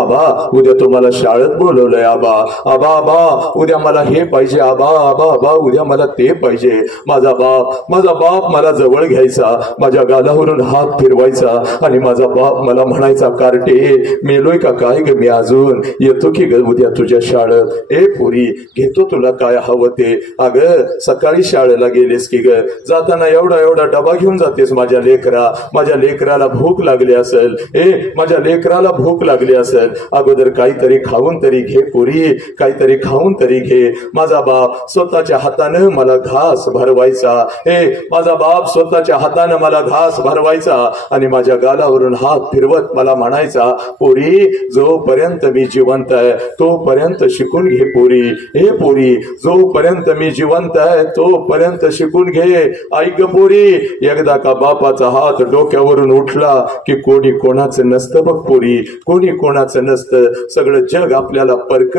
आबा, उद्या तुम्हाला शाळेत बोलवलंय. आबा आबा आबा, उद्या मला हे पाहिजे. आबा आबा आबा, उद्या मला ते पाहिजे. माझा बाप मला जवळ घ्यायचा, माझ्या गालावरून हात फिरवायचा आणि माझा बाप मला म्हणायचा, कार्टे मेलोय का काय ग मी, अजून येतो की ग उद्या तुझ्या शाळेत. पोरी, घेतो तुला काय हवं ते. अगं सकाळी शाळेला गेलेस की ग, जाताना एवढा डबा घेऊन जातेस माझ्या लेकराला भूक लागली असेल. माझ्या लेकराला भूक लागली असेल. अगोदर काहीतरी खाऊन तरी घे पोरी, काहीतरी खाऊन तरी घे. माझा बाप स्वतःच्या हातानं मला घास भरवायचा. माझा बाप स्वतःच्या हातानं मला घास भरवायचा आणि माझ्या गालावरून हात फिरवत मला म्हणायचा, पोरी जोपर्यंत मी जिवंत आहे तोपर्यंत शिकून घे पोरी. पोरी, जोपर्यंत मी जिवंत आहे तोपर्यंत शिकून घे. ऐक पोरी, एकदा का बापाचा हात डोक्यावरून उठला की कोणी कोणाचं नसतं बघ पोरी. कोणी कोणाचं नसतं. सगळं जग आपल्याला परक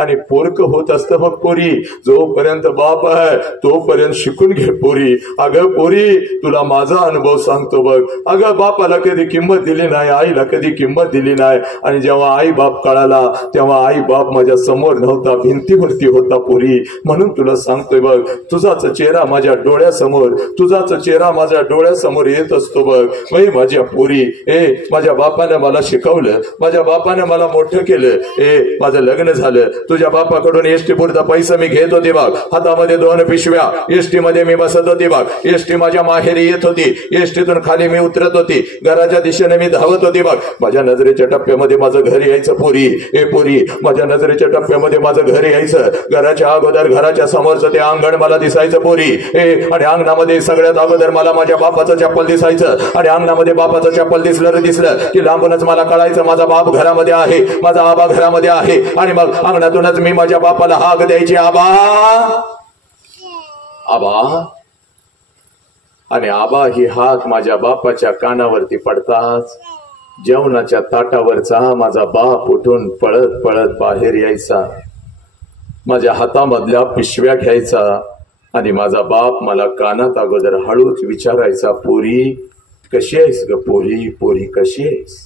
आणि पोरक होत असतं बघ पोरी. जोपर्यंत बाप आहे तोपर्यंत शिकून घे पोरी. अगं पोरी, तुला माझा अनुभव सांगतो बघ. अगं बापाला कधी किंमत दिली नाही, आईला कधी किंमत दिली नाही. आणि जेव्हा आई बाप कळाला तेव्हा आई बाप माझ्या समोर नव्हता, भिंतीवरती होता पोरी. म्हणून तुला सांगतोय बघ, तुझाच चेहरा माझ्या डोळ्यासमोर येत असतो बघ. माझ्या पोरी, माझ्या बापानं मला शिकवलं, माझ्या बापानं मला मोठं केलं. माझं लग्न झालं. तुझ्या बापाकडून एसटी पुरता पैसा मी घेत होते बघ. हातामध्ये 2 पिशव्या. एसटी मध्ये मी बसत होती बघ. एसटी माझ्या माहेरी येत होती. एसटीतून खाली मी उतरत होती. घराच्या दिशेने मी धावत होती बघ. माझ्या नजरेच्या टप्प्यामध्ये माझं घर यायचं पोरी. पोरी, माझ्या नजरेच्या टप्प्यामध्ये माझं घर यायचं. घराच्या अगोदर घराच्या समोरचं ते अंगण मला दिसायचं पोरी. आणि अंगणामध्ये सगळ्यात अगोदर मला माझ्या बापाचं चप्पल दिसायचं. आणि अंगणामध्ये बापाचं चप्पल दिसलं की लांबूनच मला कळायचं माझा बाप घरामध्ये आहे, माझा आबा घरामध्ये आहे. आणि मग अंगणातूनच मी माझ्या बापाला हाक द्यायची, आबा आबा. आणि आबा ही हाक माझ्या बापाच्या कानावरती पडताच जेवणाच्या ताटावरचा माझा बाप उठून पळत पळत बाहेर यायचा. माझ्या हातामधल्या पिशव्या घ्यायचा आणि माझा बाप मला कानात अगोदर हळूच विचारायचा, पोरी कशी आहेस ग पोरी, पोरी कशी आहेस.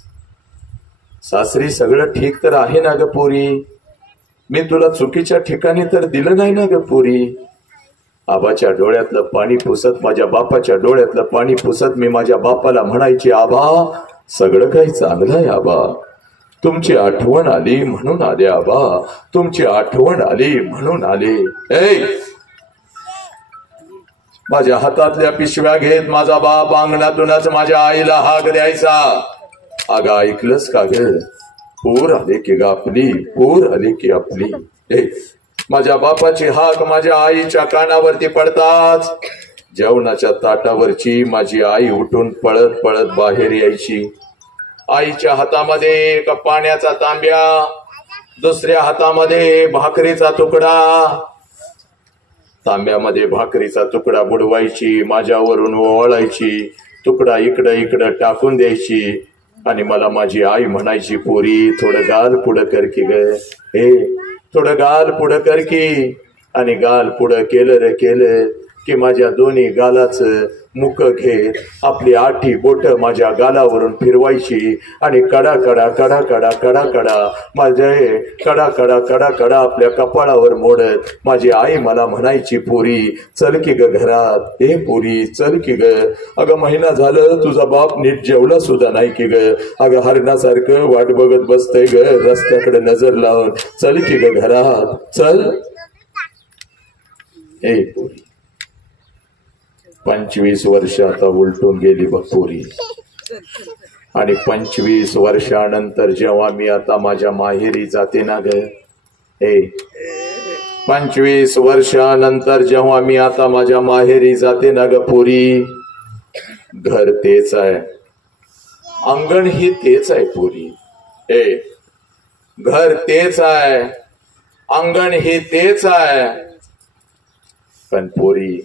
सासरी सगळं ठीक तर आहे ना ग पोरी, मी तुला चुकीच्या ठिकाणी तर दिलं नाही ना ग पोरी. आबाच्या डोळ्यातलं पाणी पुसत, माझ्या बापाच्या डोळ्यातलं पाणी पुसत मी माझ्या बापाला म्हणायची, आबा सगळं काही चांगलं आहे आबा, तुमची आठवण आली म्हणून आले आबा, तुमची आठवण आली म्हणून आले. माझ्या हातातल्या पिशव्या घेत माझा बाप अंगणातूनच माझ्या आईला हाक द्यायचा. अगं ऐकलंस का ग, पूर आले की ग आपली, पूर आले की आपली. माझ्या बापाची हाक माझ्या आईच्या कानावरती पडताच जेवणाच्या ताटावरची माझी आई उठून पळत पळत बाहेर यायची. आईच्या हातामध्ये एक पाण्याचा तांब्या, दुसऱ्या हातामध्ये भाकरीचा तुकडा. तांब्यामध्ये भाकरीचा तुकडा बुडवायची, माझ्यावरून ओवाळायची, तुकडा इकडं इकडं टाकून द्यायची आणि मला माझी आई म्हणायची, पोरी थोडं गाल पुढं कर की ग, थोडं गाल पुढं कर की. आणि गाल पुढं केलं रे केलं की माझ्या दोन्ही गालाचं मुक घेत आपली आठी बोट माझ्या गालावरून फिरवायची आणि कडा कडा कडा कडा कडा कडा माझे कडा कडा कडा कडा आपल्या कपाळावर मोडत माझी आई मला म्हणायची, पोरी चल की ग घरात, पोरी चल की ग. अगं महिना झालं तुझा बाप नीट जेवला सुद्धा नाही की ग. अगं हरणासारखं वाट बघत बसतय ग रस्त्याकडे नजर लावून, चल की ग घरात चल. पोरी 25 वर्ष आता उलटून गेली बघ पोरी. आणि 25 वर्षानंतर जेव्हा मी आता माझ्या माहेरी जाते ना ग, 25 वर्षानंतर जेव्हा मी आता माझ्या माहेरी जाते ना ग पोरी, घर तेच आहे, अंगण ही तेच आहे पोरी. घर तेच आहे, अंगण ही तेच आहे. पण पोरी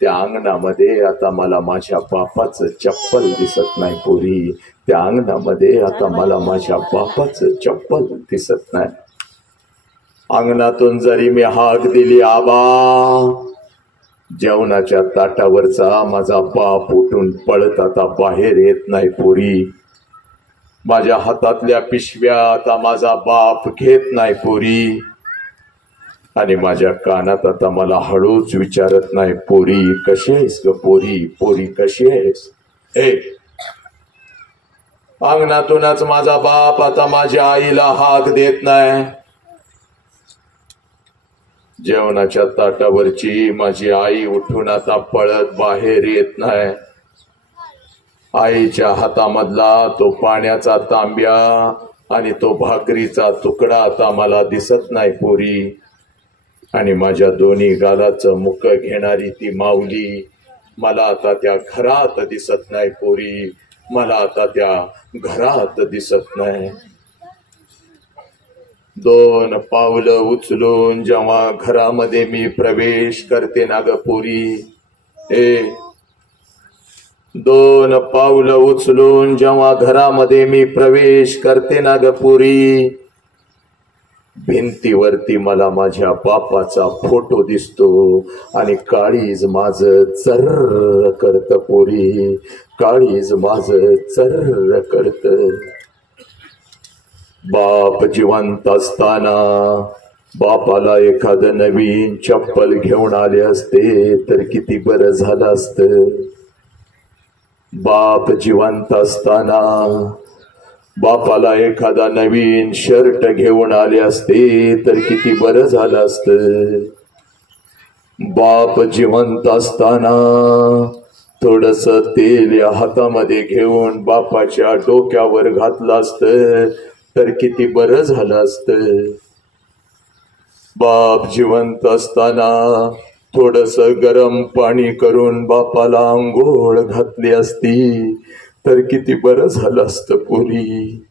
त्या अंगणामध्ये आता मला माझ्या बापाचं चप्पल दिसत नाही पोरी. त्या अंगणामध्ये आता मला माझ्या बापाचं चप्पल दिसत नाही. अंगणातून जरी मी हाक दिली आबा, जेवणाच्या ताटावरचा माझा बाप उठून पळत आता बाहेर येत नाही पोरी. माझ्या हातातल्या पिशव्या आता माझा बाप घेत नाही पोरी. आणि माझ्या कानात आता मला हळूच विचारत नाही, पोरी कशी आहेस ग पोरी, पोरी कशी आहेस. अंगणातूनच माझा बाप आता माझ्या आईला हाक देत नाही. जेवणाच्या ताटावरची माझी आई उठून आता पळत बाहेर येत नाही. आईच्या हातामधला तो पाण्याचा तांब्या आणि तो भाकरीचा तुकडा आता मला दिसत नाही पोरी. आणि माझ्या दोन्ही गालाचं मुक घेणारी ती माऊली मला आता त्या घरात दिसत नाही पोरी. मला आता त्या घरात दिसत नाही. 2 पावलं उचलून जेव्हा घरामध्ये मी प्रवेश करते ना ग पोरी, 2 पावलं उचलून जेव्हा घरामध्ये मी प्रवेश करते ना ग पोरी, भिंतीवरती मला माझ्या बापाचा फोटो दिसतो आणि काळीज माझं चर्र करत पोरी, काळीज माझं चर्र करत. बाप जिवंत असताना बापाला एखादं नवीन चप्पल घेऊन आले असते तर किती बरं झालं असतं. बाप जिवंत असताना बापाला एखादा नवीन शर्ट घेऊन आले असते तर किती बरं झालं असतं. बाप जिवंत असताना थोडस तेल या हातामध्ये घेऊन बापाच्या डोक्यावर घातलं असतं तर किती बरं झालं असतं. बाप जिवंत असताना थोडस गरम पाणी करून बापाला आंघोळ घातली असती तर किती बरं झालं असतं पोरी.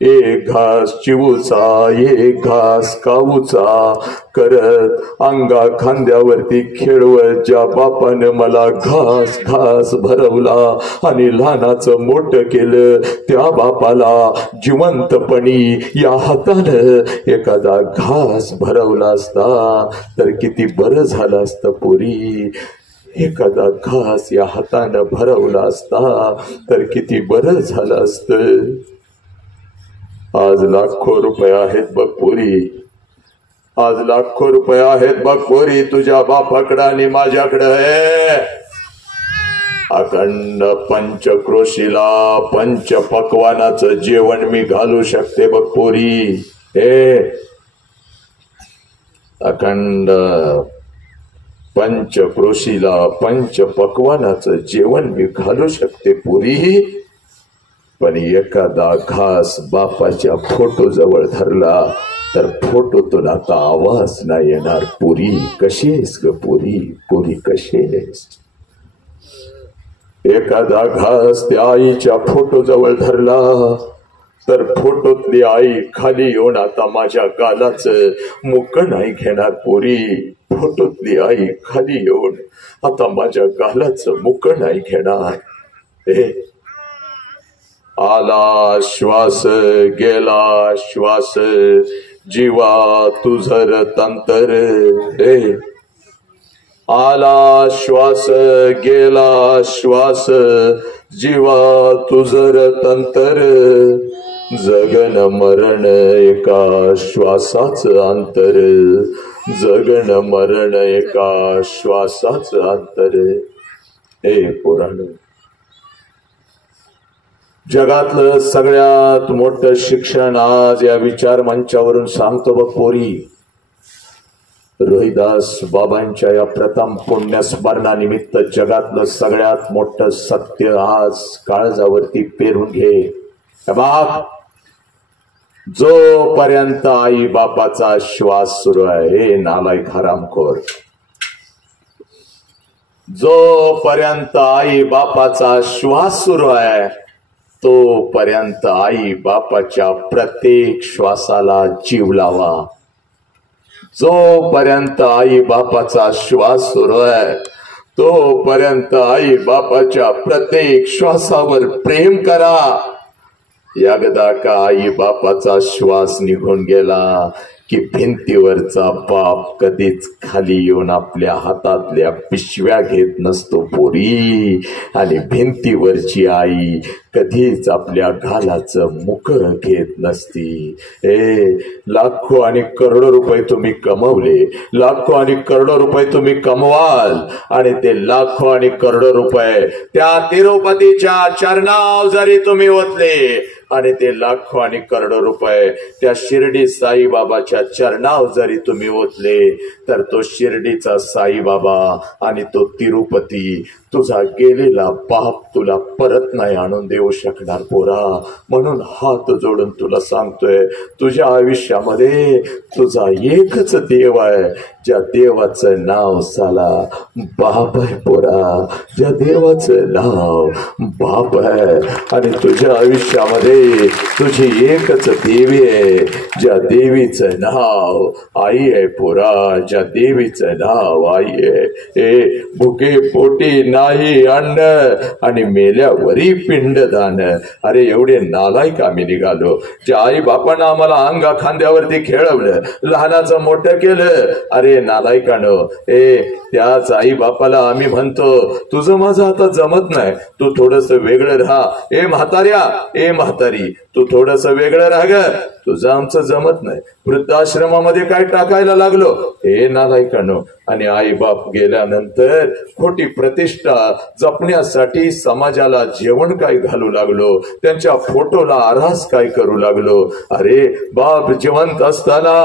एक घास चिवूचा, एक घास कावूचा करत अंगा खांद्यावरती खेळवत ज्या बापानं मला घास घास भरवला आणि लहानाचं मोठं केलं, त्या बापाला जिवंतपणी या हातानं एखादा घास भरवला असता तर किती बरं झालं असतं पोरी. एखादा घास या हातानं भरवला असता तर किती बरं झालं असतं. आज लाखो रुपये आहेत बघ पोरी, आज लाखो रुपये आहेत बघ पोरी तुझ्या बापाकडं आणि माझ्याकडं. अखंड पंचक्रोशीला पंचपक्वानाचं जेवण मी घालू शकते बघ पोरी. अखंड पंचक्रोशीला पंचपक्वानाचं जेवण मी घालू शकते पुरी, पण एखादा घास बापाच्या फोटो जवळ धरला तर फोटोतून आता आवाज नाही येणार. पुरी कशी आहेस ग पुरी, पुरी कशी आहेस. एखादा घास त्या आईच्या फोटो जवळ धरला तर फोटोतली आई खाली येऊन आता माझ्या गालाचं मुक नाही घेणार. पुरी फोटोतली आई खाली येऊन आता माझ्या गालाचं मुक नाही घेणार. आला श्वास गेला श्वास जीवा तुझर तंतर. आला श्वास गेला श्वास जीवा तुझर तंतर. जगन मरण एका श्वासाचं अंतर, जगन मरण एका श्वासाचं अंतर. पुराण जगातलं सगळ्यात मोठं शिक्षण आज या विचार मंचावरून सांगतो बघ पोरी. रोहिदास बाबांच्या या प्रथम पुण्यस्मरणानिमित्त जगातलं सगळ्यात मोठं सत्य आज काळजावरती पेरून घे. बाप, जोपर्यंत आई बापाचा श्वास सुरू आहे, नालायक हरामखोर, जोपर्यंत आई बापाचा श्वास सुरू आहे तोपर्यंत आई बापाच्या प्रत्येक श्वासाला जीव लावा. जोपर्यंत आई बापाचा श्वास सुरू आहे तोपर्यंत आई बापाच्या प्रत्येक श्वासावर प्रेम करा. एकदा का आई बापाचा श्वास निघून गेला की भिंतीवरचा बाप कधीच खाली येऊन आपल्या हातातल्या पिशव्या घेत नसतो पोरी, आणि भिंतीवरची आई कधीच आपल्या घालाचं मुख घेत नसती. लाखो आणि करोडो रुपये तुम्ही कमवले, लाखो आणि करोडो रुपये तुम्ही कमवाल, आणि ते लाखो आणि करोडो रुपये त्या तिरुपतीच्या चरणावर जरी तुम्ही ओतले, आणि ते लाखो आणि करोडो रुपये त्या शिर्डी साईबाबाच्या चरणावर जरी तुम्ही ओतले, तर तो शिर्डीचा साईबाबा आणि तो तिरुपती तुझा गेलेला बाप तुला परत नाही आणून देऊ शकणार पोरा. म्हणून हात जोडून तुला सांगतोय, तुझ्या आयुष्यामध्ये तुझा एकच देव आहे, ज्या देवाचं नाव साला बाप आहे पोरा, ज्या देवाचं नाव बाप आहे. आणि तुझ्या आयुष्यामध्ये तुझी एकच देवी आहे, ज्या देवीचं नाव आई आहे पोरा, ज्या देवीचं नाव आई आहे. भुके पोटी नाही अन्न आणि मेल्यावरी पिंडदान. अरे एवढे नालायक आम्ही निघालो, ज्या आई बापानं आम्हाला अंगा खांद्यावरती खेळवलं, लहानाचं मोठं केलं. अरे नालायकानं, त्याच आई बापाला आम्ही म्हणतो तुझं माझं आता जमत नाही, तू थोडस वेगळं राहा. म्हाताऱ्या, म्हातारी, तू थोडस वेगळं राहा ग, तुझं आमचं जमत नाही. वृद्धाश्रमामध्ये काय टाकायला लागलो, नालायकानो. आणि आई बाप गेल्यानंतर खोटी प्रतिष्ठा जपण्यासाठी समाजाला जेवण काय घालू लागलो, त्यांच्या फोटोला आरास काय करू लागलो. अरे बाप जिवंत असताना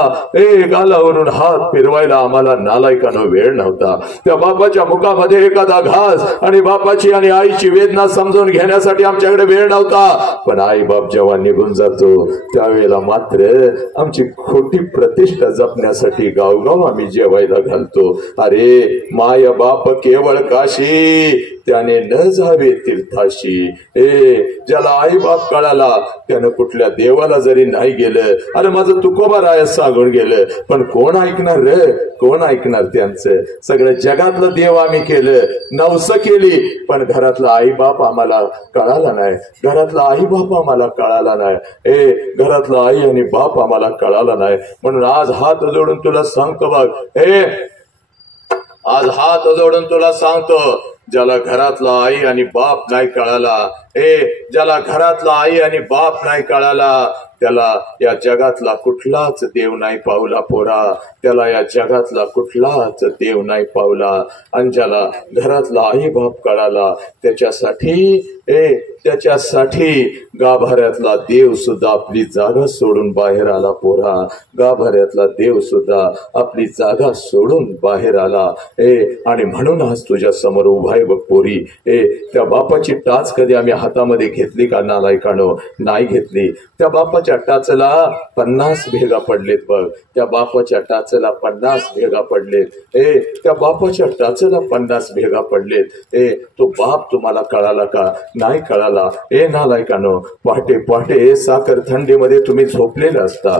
गालावरून हात फिरवायला आम्हाला नालायकानो वेळ नव्हता. त्या बापाच्या मुखामध्ये एखादा घास आणि बापाची आणि आईची वेदना समजून घेण्यासाठी आमच्याकडे वेळ नव्हता. पण आई बाप जेव्हा निघून जातो त्यावेळेला मात्र आमची खोटी प्रतिष्ठा जपण्यासाठी गावगाव आम्ही जेवायला घालतो. अरे माय बाप केवळ काशी, त्याने न जावे तीर्थाशी. ज्याला आई बाप कळाला त्यानं कुठल्या देवाला जरी नाही गेलं, अरे माझं तुकोबा राय सांगून गेलं, पण कोण ऐकणार रे, कोण ऐकणार त्यांचं. सगळं जगातलं देव आम्ही केलं, नवस केली, पण घरातला आई बाप आम्हाला कळाला नाही, घरातला आई बाप आम्हाला कळाला नाही. घरातला आई आणि बाप आम्हाला कळाला नाही. म्हणून आज हात जोडून तुला सांगतो बघ, आज हात जोडून तुला सांगतो, ज्याला घरातला आई आणि बाप नाही कळाला ज्याला घरातला आई आणि बाप नाही कळाला त्याला या जगातला कुठलाच देव नाही पावला पोरा, त्याला या जगातला कुठलाच देव नाही पावला. आणि ज्याला घरातला आई बाप कळाला त्याच्यासाठी गाभाऱ्यातला देव सुद्धा आपली जागा सोडून बाहेर आला पोरा. गाभाऱ्यातला देव सुद्धा आपली जागा सोडून बाहेर आला. आणि म्हणून आज तुझ्या समोर उभा आहे बघ पोरी. त्या बापाची टाच कधी आम्ही हातामध्ये घेतली का नालायकानो? नाही घेतली. त्या बापाच्या टाचला 50 भेगा पडलेत बघ. त्या बापाच्या टाचला 50 भेगा पडलेत. त्या बापाच्या टाचला 50 भेगा पडलेत. तो बाप तुम्हाला कळाला का? नाही कळाला. नालायकानो, पहाटे पहाटे साखर थंडीमध्ये तुम्ही झोपलेला असता.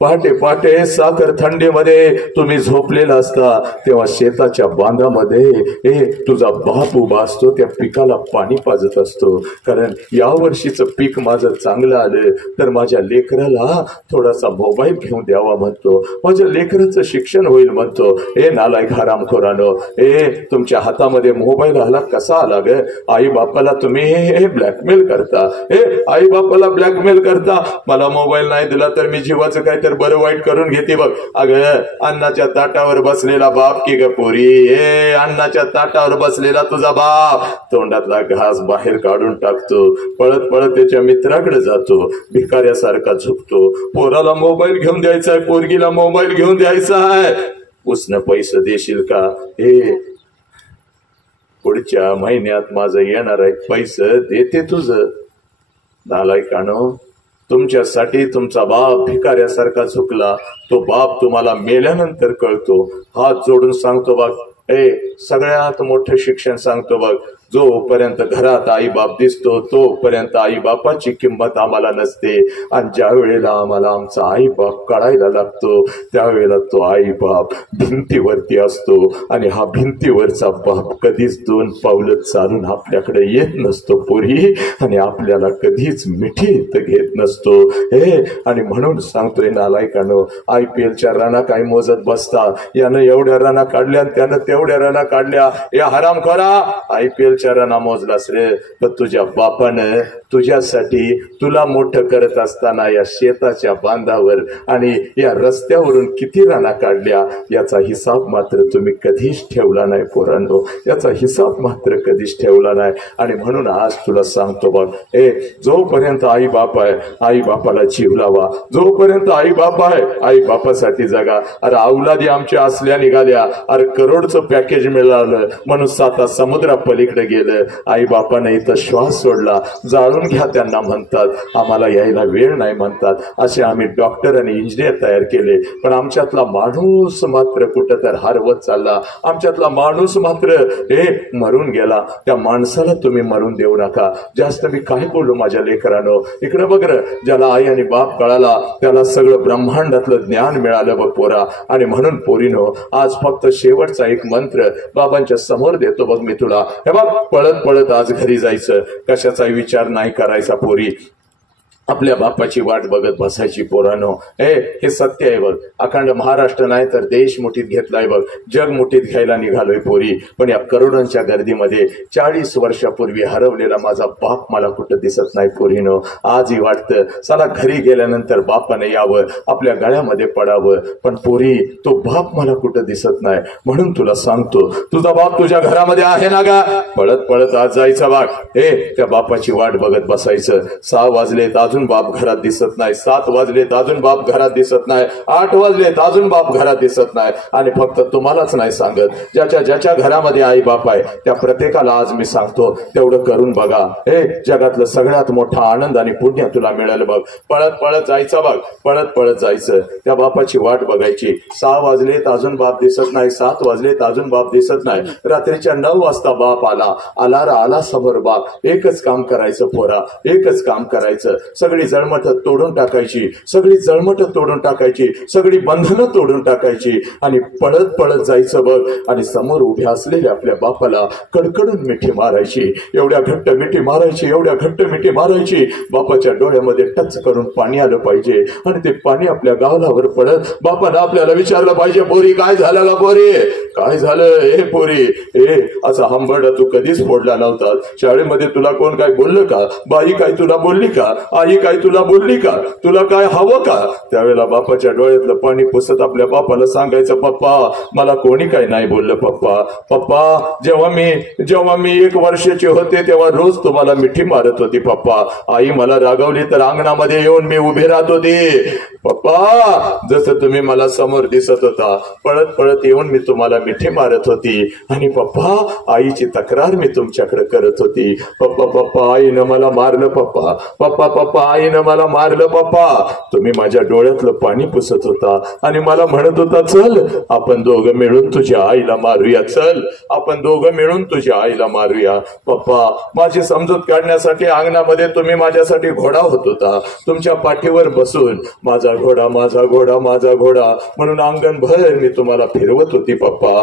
पहाटे पहाटे साखर थंडीमध्ये तुम्ही झोपलेला असता. तेव्हा शेताच्या बांधामध्ये तुझा बाप उभा असतो. त्या पिकाला पाणी पाजत असतो. कारण या वर्षीचं पीक माझं चांगलं आलं तर माझ्या लेकराला थोडासा मोबाईल घेऊन द्यावा म्हणतो. माझ्या लेकराचं शिक्षण होईल म्हणतो. नालायक हरामखोरानो, तुमच्या हातामध्ये मोबाईल आला कसा आला ग? आई बापाला तुम्ही ब्लॅकमेल करता. आई बापाला ब्लॅकमेल करता. मला मोबाईल नाही दिला तर मी जीवाचं काय तर बरं वाईट करून घेते बघ. अगं, अन्नाच्या ताटावर बसलेला बाप की ग पोरी. अन्नाच्या ताटावर बसलेला तुझा बाप तोंडातला घास बाहेर काढून टाकतो. पळत पळत त्याच्या मित्राकडे जातो. भिकाऱ्यासारखा झुकतो. पोराला मोबाईल घेऊन द्यायचा आहे, पोरगीला मोबाईल घेऊन द्यायचा आहे. उसनं पैसे देशील का? पुढच्या महिन्यात माझं येणार आहे, पैसे देते तुझं. नालायकानो, तुमच्यासाठी तुमचा बाप भिकाऱ्यासारखा झुकला. तो बाप तुम्हाला मेल्यानंतर कळतो. हात जोडून सांगतो बघ, सगळ्यात मोठं शिक्षण सांगतो बघ. जोपर्यंत घरात आई बाप दिसतो तोपर्यंत आई बापाची किंमत आम्हाला नसते. आणि ज्या वेळेला आम्हाला आमचा आई बाप कळायला लागतो त्यावेळेला तो आई बाप भिंतीवरती असतो. आणि हा भिंतीवरचा बाप कधीच 2 पावलं चालून आपल्याकडे येत नसतो पोरी. आणि आपल्याला कधीच मिठीत घेत नसतो. आणि म्हणून सांगतोय नालायकानो, IPLच्या रना काय मोजत बसता. यानं एवढ्या रना काढल्या त्यानं तेवढ्या रना काढल्या. या हरामखोरा, IPL रना मोजलास रे, तर तुझ्या बापानं तुझ्यासाठी तुला मोठं करत असताना या शेताच्या बांधावर आणि या रस्त्यावरून किती रना काढल्या याचा हिसाब मात्र तुम्ही कधीच ठेवला नाही पोरांनो. याचा हिसाब मात्र कधीच ठेवला नाही. आणि म्हणून आज तुला सांगतो बघ, जोपर्यंत आई बाप आहे आई बापाला जीव लावा. जोपर्यंत आई बाप आहे आई बापासाठी जगा. अरे औलादी आमच्या असल्या निघाल्या. अरे करोडचं पॅकेज मिळालं म्हणून 7 समुद्रा पलीकडे गेलं. आई बापाने इथं श्वास सोडला. जाळून घ्या त्यांना म्हणतात, आम्हाला यायला वेळ नाही म्हणतात. असे आम्ही डॉक्टर आणि इंजिनियर तयार केले. पण आमच्यातला माणूस मात्र कुठं तर हरवत चालला. आमच्यातला माणूस मात्र मरून गेला. त्या माणसाला तुम्ही मरून देऊ नका. जास्त मी काय बोलू माझ्या लेकरांनो? इकडे बघ र, ज्याला आई आणि बाप कळाला त्याला सगळं ब्रह्मांडातलं ज्ञान मिळालं बघ पोरा. आणि म्हणून पोरीनो, आज फक्त शेवटचा एक मंत्र बाबांच्या समोर देतो बघ मी तुला. हे बघ, पळत पळत आज घरी जायचं. कशाचाही विचार नाही करायचा पोरी. आपल्या बापाची वाट बघत बसायची पोरानो. हे सत्य आहे बघ. अखंड महाराष्ट्र नाही तर देश मुठीत घेतलाय बघ. जग मुठीत घ्यायला निघालोय पोरी. पण या करोडांच्या गर्दीमध्ये 40 वर्षापूर्वी हरवलेला माझा बाप मला कुठं दिसत नाही पोरीनो. आजही वाटतं चला घरी गेल्यानंतर बापाने यावं, आपल्या गळ्यामध्ये पडावं. पण पोरी, तो बाप मला कुठं दिसत नाही. म्हणून तुला सांगतो, तुझा बाप तुझ्या घरामध्ये आहे ना गा? पळत पळत आज जायचं बाग. त्या बापाची वाट बघत बसायचं. 6 वाजलेत अजून बाप घरात दिसत नाही. 7 वाजलेत अजून बाप घरात दिसत नाही. 8 वाजलेत अजून बाप घरात दिसत नाही. आणि फक्त तुम्हालाच नाही सांगत, ज्याच्या घरामध्ये आई बाप आहे त्या प्रत्येकाला आज मी सांगतो, तेवढं करून बघा. जगातलं सगळ्यात मोठा आनंद आणि पुण्य तुला मिळालं बघ. पळत पळत जायचं बघ. पळत पळत जायचं. त्या बापाची वाट बघायची. 6 वाजलेत अजून बाप दिसत नाही. 7 वाजलेत अजून बाप दिसत नाही. रात्रीच्या 9 वाजता बाप आला. आला समोर बाप. एकच काम करायचं पोरा, एकच काम करायचं. सगळी जळमट तोडून टाकायची. सगळी जळमट तोडून टाकायची. सगळी बंधनं तोडून टाकायची. आणि पळत पळत जायचं बघ. आणि समोर उभ्या असलेल्या आपल्या बापाला कडकडून मिठी मारायची. एवढ्या घट्ट मिठी मारायची, एवढ्या घट्ट मिठी मारायची, बापाच्या डोळ्यामध्ये टच करून पाणी आलं पाहिजे. आणि ते पाणी आपल्या गालावर पडत बापानं आपल्याला विचारलं पाहिजे, पोरी काय झालं का पोरी? काय झालं हे पोरी, असा हंबरडा तू कधीच फोडला नव्हता. शाळेमध्ये तुला कोण काय बोललं का? बाई काय तुला बोलली का? आई काय तुला बोलली का? तुला काय हवं का? त्यावेळेला बापाच्या डोळ्यातलं पाणी पुसत आपल्या बापाला सांगायचं, पप्पा मला कोणी काय नाही बोललं. पप्पा जेव्हा मी 1 वर्षाचे होते तेव्हा रोज तुम्हाला मिठी मारत होती पप्पा. आई मला रागवली तर अंगणामध्ये येऊन मी उभे राहत होते. पप्पा जसं तुम्ही मला समोर दिसत होता पळत पळत येऊन मी तुम्हाला मिठी मारत होती. आणि पप्पा आईची तक्रार मी तुमच्याकडे करत होती. पप्पा आईनं मला मारलं. पप्पा आईनं मला मारलं. पप्पा तुम्ही माझ्या डोळ्यातलं पाणी पुसत होता आणि मला म्हणत होता, चल आपण दोघं मिळून तुझ्या आईला मारूया. चल आपण दोघं मिळून तुझ्या आईला मारूया. पप्पा माझी समजूत काढण्यासाठी अंगणामध्ये तुम्ही माझ्यासाठी घोडा होत होता. तुमच्या पाठीवर बसून माझा घोडा माझा घोडा माझा घोडा म्हणून अंगणभर मी तुम्हाला फिरवत होती. पप्पा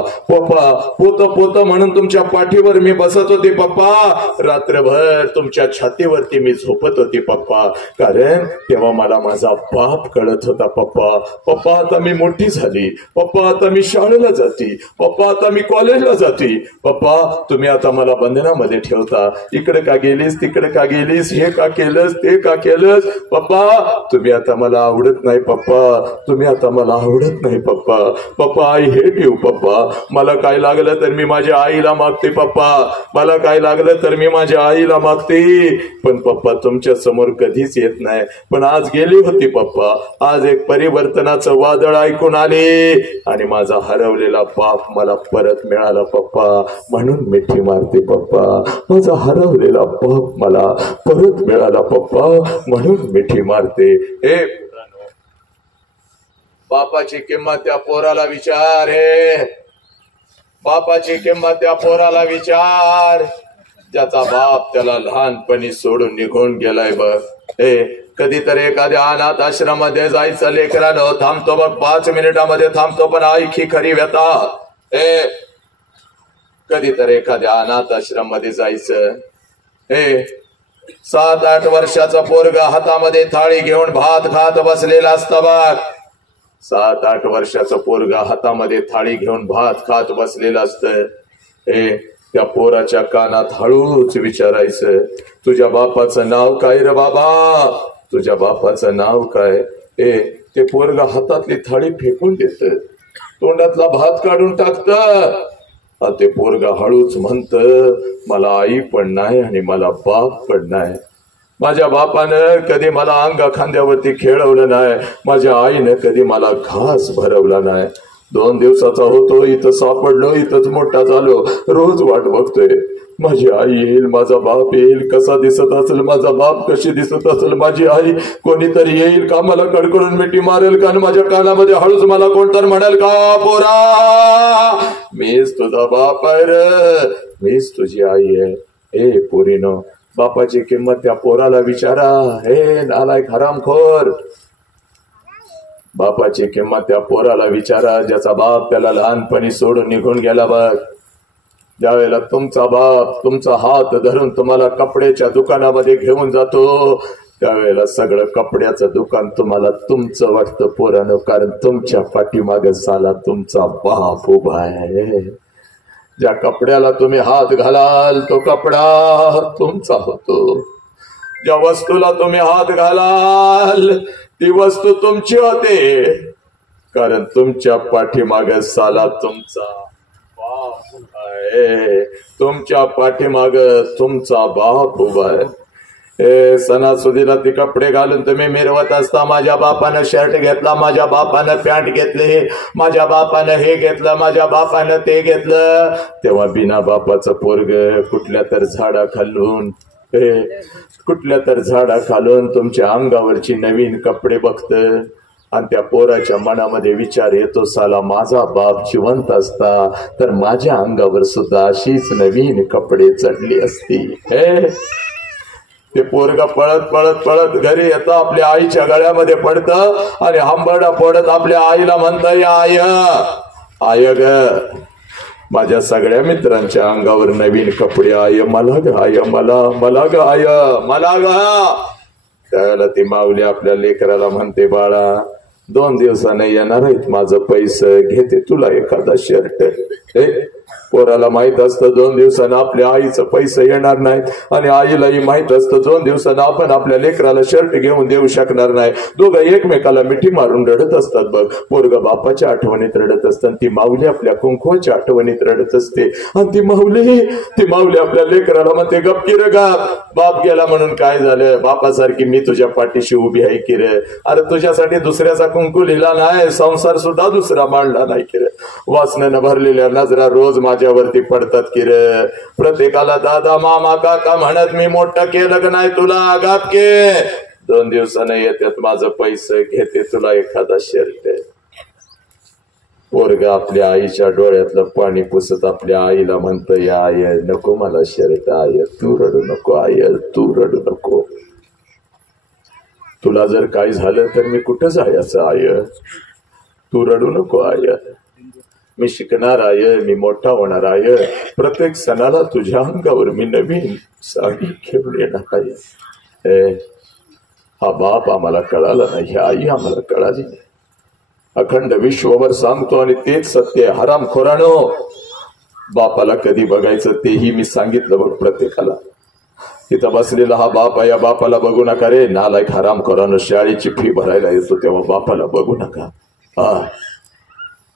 पोत म्हणून तुमच्या पाठीवर मी बसत होती. पप्पा रात्रभर तुमच्या छातीवरती मी झोपत होती. पप्पा कारण तेव्हा मला माझा बाप कळत होता. पप्पा आता मी मोठी झाली. पप्पा आता मी शाळेला जाती. पप्पा आता मी कॉलेजला जाती. पप्पा तुम्ही आता मला बंधनामध्ये ठेवता. इकडे का गेलीस, तिकडे का गेलीस, हे का केलंस, ते का केलंस. पप्पा तुम्ही आता मला आवडत नाही. पप्पा तुम्ही आता मला आवडत नाही. पप्पा आई हे ठेव. पप्पा मला काय लागलं तर मी माझ्या आईला मागते. पप्पा मला काय लागलं तर मी माझ्या आईला मागते. पण पप्पा तुमच्या समोर कधीच येत नाही. पण आज गेली होती पप्पा. आज एक परिवर्तनाचं वादळ ऐकून आले आणि माझा हरवलेला बाप मला परत मिळाला. पप्पा म्हणून मिठी मारते. पप्पा माझा हरवलेला बाप मला परत मिळाला. पप्पा म्हणून मिठी मारते. हे बापाची किंमत त्या पोराला विचार. बापाची किंमत त्या पोराला विचार ज्याचा बाप त्याला लहानपणी सोडून निघून गेलाय. बघ कधीतरी एखाद्या अनाथ आश्रमामध्ये जायचं लेकरानं, थांबतो बघ 5 मिनिटामध्ये थांबतो पण ऐकी खरी व्यथा. कधीतरी एखाद्या अनाथ आश्रम मध्ये जायचं. 7-8 वर्षाचा पोरगा हातामध्ये थाळी घेऊन भात खात बसलेला असता बघ. 7-8 वर्षाचा पोरगा हातामध्ये थाळी घेऊन भात खात बसलेला असतं. त्या पोराच्या कानात हळूच विचारायचं, तुझ्या बापाचं नाव काय रे बाबा? तुझ्या बापाचं नाव काय? ते पोरगा हातातली थाळी फेकून देत, तोंडातला भात काढून टाकत. ते पोरगा हळूच म्हणत, मला आई पण नाही आणि मला बाप पण नाही. माझ्या बापानं कधी मला अंगा खांद्यावरती खेळवलं नाही. माझ्या आईनं कधी मला घास भरवला नाही. 2 दिवसाचा होतो, इथं सापडलो, इथंच मोठा झालो. रोज वाट बघतोय माझी आई येईल, माझा बाप येईल, कसा दिसत असेल माझा बाप, कशी दिसत असेल माझी आई, कोणीतरी येईल का मला कडकडून मिठी मारेल का, माझ्या कानामध्ये हळूच मला कोणतरी म्हणेल का, पोरा मीच तुझा बाप आहे रे, मीच तुझी आई आहे. पोरीनो, बापाची किंमत त्या पोराला विचारा. नालायक हरामखोर, बापाची किंमत त्या पोराला विचारा ज्याचा बाप त्याला लहानपणी सोडून निघून गेला. बघ, ज्यावेळेला तुमचा बाप तुमचा हात धरून तुम्हाला कपड्याच्या दुकानामध्ये घेऊन जातो, त्यावेळेला सगळं कपड्याचं दुकान तुम्हाला तुमचं वाटतं पोरानं, कारण तुमच्या पाठीमागे साला तुमचा बाप उभा आहे. ज्या कपड्याला तुम्ही हात घालाल तो कपडा तुमचा होतो. ज्या वस्तूला तुम्ही हात घालाल ती वस्तू तुमची होते, कारण तुमच्या पाठीमागे साला तुमचा बाप आहे. तुमच्या पाठीमागे तुमचा बाप उभा आहे. सणासुदीला ते कपडे घालून तुम्ही मिरवत असता, माझ्या बापानं शर्ट घेतला, माझ्या बापानं पॅन्ट घेतली, माझ्या बापानं हे घेतलं, माझ्या बापानं ते घेतलं, तेव्हा बिना बापाचं पोरग कुठल्या तर झाडाखालून तुमच्या अंगावरची नवीन कपडे बघत आणि त्या पोराच्या मनामध्ये विचार येतो, साला माझा बाप जिवंत असता तर माझ्या अंगावर सुद्धा अशीच नवीन कपडे चढली असती. ते पोरगा पळत पळत पळत घरी येतं, आपल्या आईच्या गळ्यामध्ये पडतं आणि हंबरडा पडत आपल्या आईला म्हणतं, आय ग, माझ्या सगळ्या मित्रांच्या अंगावर नवीन कपडे आय, मला ग आय, मला ग आय, मला ग. त्यावेळेला ती माऊली आपल्या लेकराला म्हणते, बाळा 2 दिवसाने येणार आहेत माझं पैसे, घेते तुला एखादा शर्ट. पोराला माहित असतं 2 दिवसानं आपल्या आईचं पैसे येणार नाहीत आणि आईलाही माहित असतं 2 दिवसानं आपण आपल्या लेकराला शर्ट घेऊन देऊ शकणार नाही. दोघं एकमेकाला मिठी मारून रडत असतात बघ. पोरग बापाच्या आठवणीत रडत असतं, ती माऊली आपल्या कुंकवाच्या आठवणीत रडत असते. आणि ती माऊली आपल्या लेकराला म्हणते, गप की रे गप, बाप गेला म्हणून काय झालं, बापासारखी मी तुझ्या पाठीशी उभी आहे की रे. अरे तुझ्यासाठी दुसऱ्याचा कुंकू लिहिला नाही, संसार सुद्धा दुसरा मांडला नाही की रे. वासनेनं भरलेल्या नजरा रोज माझ्यावरती पडतात की रे. प्रत्येकाला दादा मामा काका म्हणत मी मोठं केलं का नाही तुला, आगात के. 2 दिवसाने येतात माझं पैसे, घेते तुला एखादा शर्ट. पोरगा आपल्या आईच्या डोळ्यातलं पाणी पुसत आपल्या आईला म्हणतं, आय नको मला शर्ट, आय तू रडू नको, आय तू रडू नको. तुला जर काही झालं तर मी कुठं जायचं आय, तू रडू नको आय. मी शिकणार आहे, मी मोठा होणार आहे. प्रत्येक सणाला तुझ्या अंगावर मी नवीन साडी घेऊन येणार आहे. हा बाप आम्हाला कळाला नाही, ही आई आम्हाला कळाली नाही. अखंड विश्वभर सांगतो आणि तेच सत्य. हरामखोरानो, बापाला कधी बघायचं तेही मी सांगितलं बघ प्रत्येकाला. तिथं बसलेला हा बाप आहे, या बापाला बघू नका रे. नालायक हरामखोरानो, शाळेची फी भरायला येतो तेव्हा बापाला बघू नका.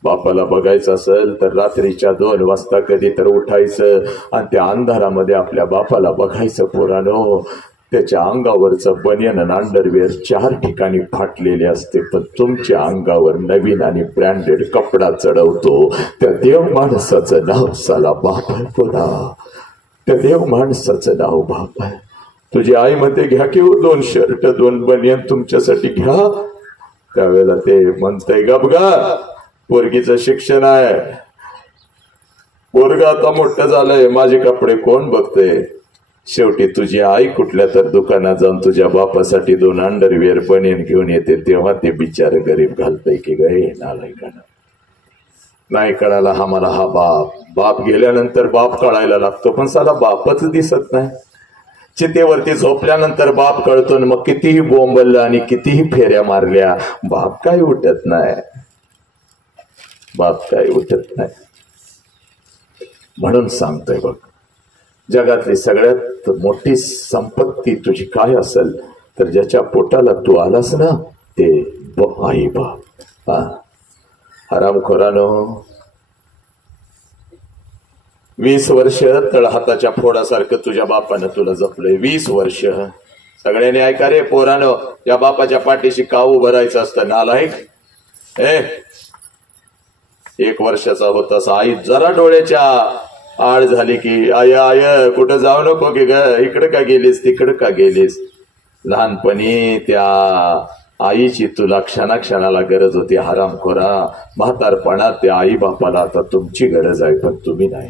बापाला बघायचं असेल तर रात्रीच्या 2 वाजता कधी तर उठायचं आणि त्या अंधारामध्ये आपल्या बापाला बघायचं. पोरानो, त्याच्या अंगावरचं बनियन आणि अंडरवेअर 4 ठिकाणी फाटलेले असते, पण तुमच्या अंगावर नवीन आणि ब्रँडेड कपडा चढवतो त्या देव माणसाचं नाव साला बाप आहे. पोरा, त्या देव माणसाचं नाव बाप आहे. तुझी आई म्हणते घ्या की 2 शर्ट 2 बनियन तुमच्यासाठी घ्या. त्यावेळेला ते म्हणतंय गप गा, पोरगीचं शिक्षण आहे, पोरगा आता मोठं झालंय, माझे कपडे कोण बघतंय. शेवटी तुझी आई कुठल्या तर दुकानात जाऊन तुझ्या बापासाठी 2 अंडरवेअर बनियन घेऊन येते, तेव्हा ते बिचार गरीब घालतय की गे नालायकानं. नाही कळाला आम्हाला हा बाप गेल्यानंतर बाप कळायला लागतो, पण साला बापच दिसत नाही. चितेवरती झोपल्यानंतर बाप कळतो, मग कितीही बोंबललं आणि कितीही फेऱ्या मारल्या बाप काय उठत नाही, बाप काय उठत नाही. म्हणून सांगतोय बघ, जगातली सगळ्यात मोठी संपत्ती तुझी काय असेल तर ज्याच्या पोटाला तू आलास ना ते आई बाप. हरामखोरानो, 20 वर्ष तळहाताच्या फोडासारखं तुझ्या बापानं तुला जपलंय. 20 वर्ष. सगळ्यांनी ऐका रे पोरानो, या बापाच्या पाठीशी का उभं राहायचं असतं नालायक. 1 वर्षाचा होतास, आई जरा डोळ्याच्या आड झाली की आय कुठं जाऊ नको की ग, इकडे का गेलीस तिकडे का गेलीस. लहानपणी त्या आईची तुला क्षणाक्षणाला गरज होती. हरामखोरा, म्हातारपणात त्या आई बापाला आता तुमची गरज आहे, पण तुम्ही नाही.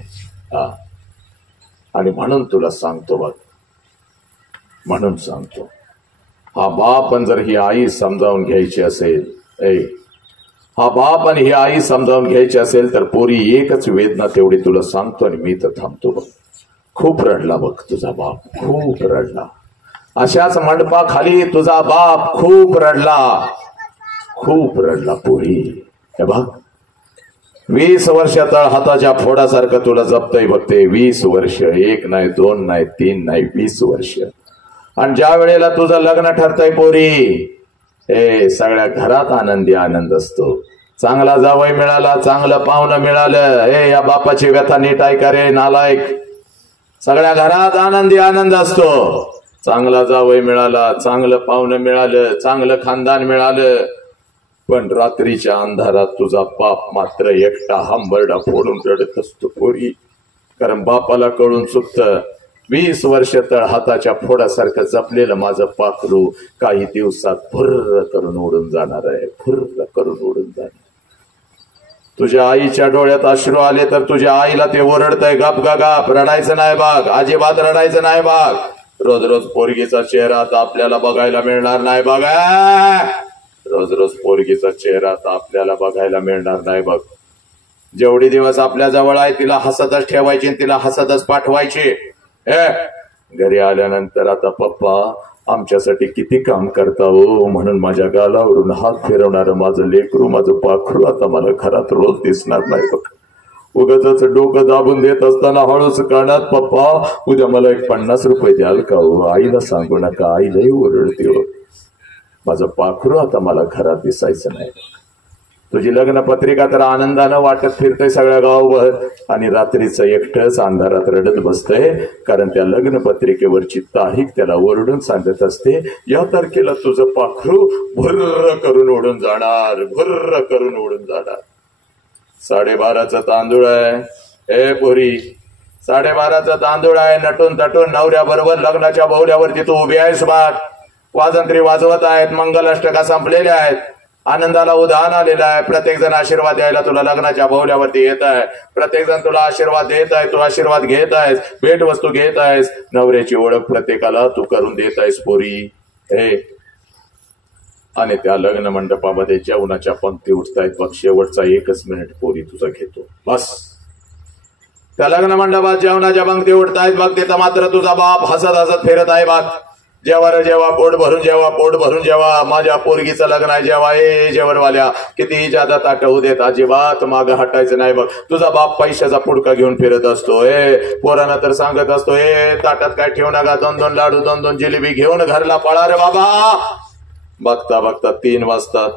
आणि म्हणून तुला सांगतो बघ, म्हणून सांगतो, हा बाप जर ही आई समजावून घ्यायची असेल, हा बाप आणि ही आई समजावून घ्यायची असेल तर पोरी एकच वेदना तेवढी तुला सांगतो आणि मी तर थांबतो बघ. खूप रडला बघ तुझा बाप, खूप रडला. अशाच मंडपाखाली तुझा बाप खूप रडला, खूप रडला पोरी. हे बघ, 20 वर्ष तळहाताच्या फोडासारखं तुला जपतय बघते. 20 वर्ष, 1 नाही 2 नाही 3 नाही, 20 वर्ष. आणि ज्या वेळेला तुझं लग्न ठरतंय पोरी, सगळ्या घरात आनंदी आनंद असतो. चांगला जावई मिळाला, चांगलं पाहुणं मिळालं, या बापाची व्यथा नीट ऐका रे नालायक. सगळ्या घरात आनंदी आनंद असतो. चांगला जावई मिळाला, चांगलं पाहुणं मिळालं, चांगलं खानदान मिळालं, पण रात्रीच्या अंधारात तुझा बाप मात्र एकटा हंबरडा फोडून रडत असतो पोरी. कारण बापाला कळून चुकतं, 20 वर्ष तळहाताच्या फोडासारखं जपलेलं माझं पाखरू काही दिवसात फुर्र करून उडून जाणार आहे, फुर्र करून उडून जाणार. तुझ्या आईच्या डोळ्यात अश्रू आले तर तुझ्या आईला ते ओरडतंय, गप गा गप, रडायचं नाही बाग, अजिबात रडायचं नाही बाग. रोज रोज पोरगीचा चेहरा आता आपल्याला बघायला मिळणार नाही बघा, रोज रोज पोरगीचा चेहरा आता आपल्याला बघायला मिळणार नाही बघ. जेवढे दिवस आपल्या जवळ आहे तिला हसतच ठेवायची, तिला हसतच पाठवायची. घरी आल्यानंतर आता पप्पा आमच्यासाठी किती काम करता हो, म्हणून माझ्या गालावरून हात फिरवणारं माझं लेकरू, माझं पाखरू आता मला घरात रोज दिसणार नाही बघ. उगाच डोकं दाबून देत असताना हळूच कानात, पप्पा उद्या मला एक 50 रुपये द्याल का हो, आईला सांगू नका, आई लई ओरडते हो. माझं पाखरू आता मला घरात दिसायचं नाही. तुझी लग्न पत्रिका तर आनंदानं वाटत फिरतय सगळ्या गावभर, आणि रात्रीचं एकटंच अंधारात रडत बसतय, कारण त्या लग्न पत्रिकेवरची तारीख त्याला ओरडून सांगत असते, या तारखेला तुझं पाखरू भुर्र करून उडून जाणार, भुर्र करून उडून जाणार. 12:30चा तांदूळ आहे, ए पोरी 12:30चा तांदूळ आहे, नटून तटून नवऱ्या बरोबर लग्नाच्या बहुल्यावरती तू उभी आहेस बाग. वाजंत्री वाजवत आहेत, मंगलाष्टका संपलेल्या आहेत, आनंदाला उधाण आलेला आहे. प्रत्येक जण आशीर्वाद द्यायला तुला लग्नाच्या बहुल्यावरती येत आहे, प्रत्येक जण तुला आशीर्वाद देत आहे, तू आशीर्वाद घेत आहेस, भेटवस्तू घेत आहेस, नवऱ्याची ओळख प्रत्येकाला तू करून देत आहेस पोरी. हे आणि त्या लग्न मंडपामध्ये जेवणाच्या पंक्ती उठतायत बघ, शेवटचा 1 मिनिट पोरी तुझा घेतो बस. त्या लग्न मंडपात जेवणाच्या पंक्ती उठतायत बघ, तिथं मात्र तुझा बाप हसत हसत फिरत आहे बघ. जेव्हा रे जेव्हा, पोट भरून जेव्हा, पोट भरून जेव्हा, माझ्या पोरगीचं लग्न आहे जेव्हा, ए जेवणवाल्या कितीही जादा ताट होऊ देत, अजिबात मागं हटायचं नाही बघ. तुझा बाप पैशाचा पुडका घेऊन फिरत असतो, पोरांना तर सांगत असतो, ताटात काय ठेवू नका, 2-2 लाडू 2-2 जिलेबी घेऊन घरला पळा रे बाबा. बघता बघता 3 वाजतात,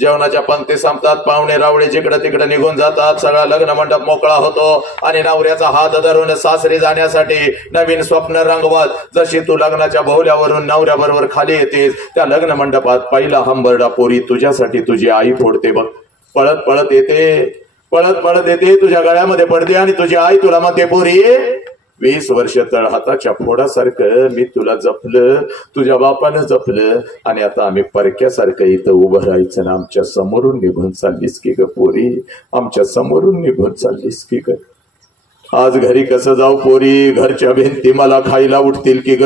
जेवणाच्या पंक्ती संपतात, पाहुणे रावळे जिकडे तिकडे निघून जातात, सगळा लग्न मंडप मोकळा होतो, आणि नवऱ्याचा हात धरून सासरी जाण्यासाठी नवीन स्वप्न रंगवत जशी तू लग्नाच्या बहुल्यावरून नवऱ्याबरोबर खाली येतेस, त्या लग्न मंडपात पहिला हंबरडा पोरी तुझ्यासाठी तुझी आई फोडते बघ. पळत पळत येते, पळत पळत येते, तुझ्या गळ्यामध्ये पडते, आणि तुझी आई तुला म्हणते, पोरी 20 वर्ष तळहाताच्या फोडासारखं मी तुला जपलं, तुझ्या बापानं जपलं, आणि आता आम्ही परक्यासारखं इथं उभं राहायचं ना, आमच्या समोरून निघून चाललीस की ग पोरी, आमच्या समोरून निघून चाललीस की ग. आज घरी कसं जाऊ पोरी, घरच्या भिंती मला खायला उठतील की ग.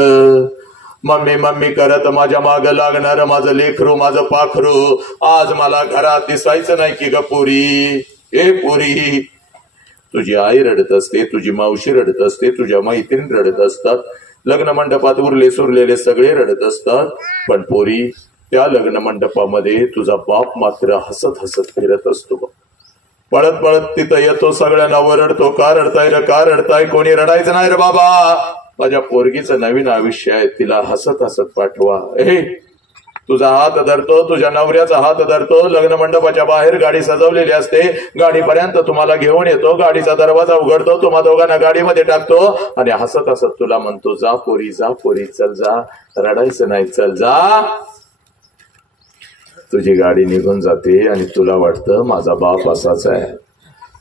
मम्मी मम्मी करत माझ्या माग लागणार माझं लेकरू, माझं पाखरू आज मला घरात दिसायचं नाही की ग पोरी. ए पोरी, तुझी आई रडत असते, तुझी मावशी रडत असते, तुझ्या मैत्रीण रडत असतात, लग्न मंडपात उरले सुरलेले सगळे रडत असतात, पण पोरी त्या लग्न मंडपामध्ये तुझा बाप मात्र हसत हसत फिरत असतो. पळत पळत तिथं येतो, सगळ्यांना ओरडतो, का रडताय रे, का रडताय, कोणी रडायचं नाही रे बाबा, माझ्या पोरगीचं नवीन आयुष्य आहे, तिला हसत हसत पाठवा. तुझा हात धरतो, तुझ्या नवऱ्याचा हात धरतो, लग्न मंडपाच्या बाहेर गाडी सजवलेली असते, गाडीपर्यंत तुम्हाला घेऊन येतो, गाडीचा दरवाजा उघडतो, तुम्हा दोघांना गाडीमध्ये टाकतो, आणि हसत हसत तुला म्हणतो, जा पोरी, जा पोरी, चल जा, रडायचं नाही, चल जा. तुझी गाडी निघून जाते, आणि तुला वाटतं माझा बाप असाच आहे,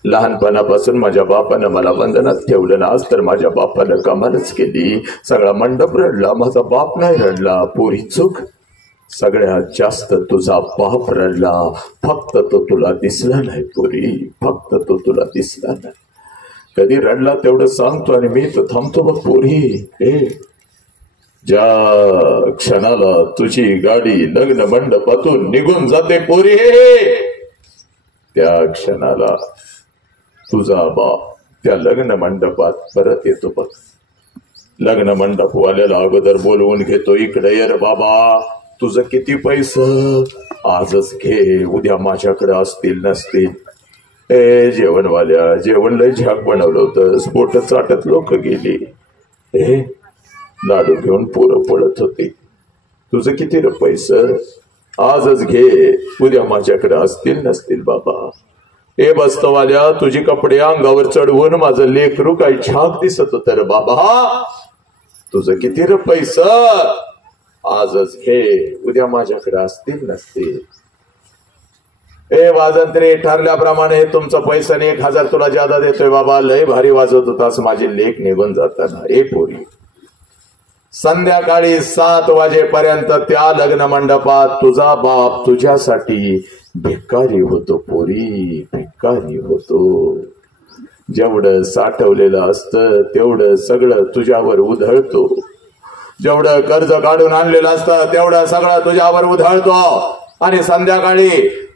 लहानपणापासून माझ्या बापानं मला बंधनात ठेवलं ना, आज तर माझ्या बापानं कमालच केली, सगळा मंडप रडला, माझा बाप नाही रडला. पोरी चूक, सगळ्यात जास्त तुझा बाप रडला, फक्त तो तुला दिसला नाही पोरी, फक्त तो तुला दिसला नाही. कधी रडला तेवढं सांगतो, आणि मी तर थांबतो बघ पोरी. ज्या क्षणाला तुझी गाडी लग्न मंडपातून निघून जाते पोरी, त्या क्षणाला तुझा बाप त्या लग्न मंडपात परत येतो बघ. लग्न मंडपवाल्याला अगोदर बोलवून घेतो, इकडे ये रे बाबा, तुझं किती पैसे आजच घे, उद्या माझ्याकडे असतील नसतील. जेवणवाल्या, जेवण लय झाक बनवलं होतं, स्फोट चाटत लोक गेली, लाडू घेऊन पोरं पळत होती, तुझं किती रे पैसे आजच घे, उद्या माझ्याकडे असतील नसतील बाबा. बस्तवाल्या, तुझी कपडे अंगावर चढवून माझं लेकरू काही झाक दिसत होतं रे बाबा, तुझं किती रे पैसे आजच घे, उद्या माझ्याकडे असतील नसतील. वाजंत्री, ठरल्याप्रमाणे हे तुमचं पैशाने 1000 तुला ज्यादा देतोय बाबा, लय भारी वाजवत होतास माझी लेक निघून जाताना. पोरी, संध्याकाळी 7 वाजेपर्यंत त्या लग्न मंडपात तुझा बाप तुझ्यासाठी भिकारी होतो पोरी, भिकारी होतो. जेवढं साठवलेलं असतं तेवढं सगळं तुझ्यावर उधळतो, जेवढं कर्ज काढून आणलेलं असतं तेवढं सगळं तुझ्यावर उधळतो, आणि संध्याकाळी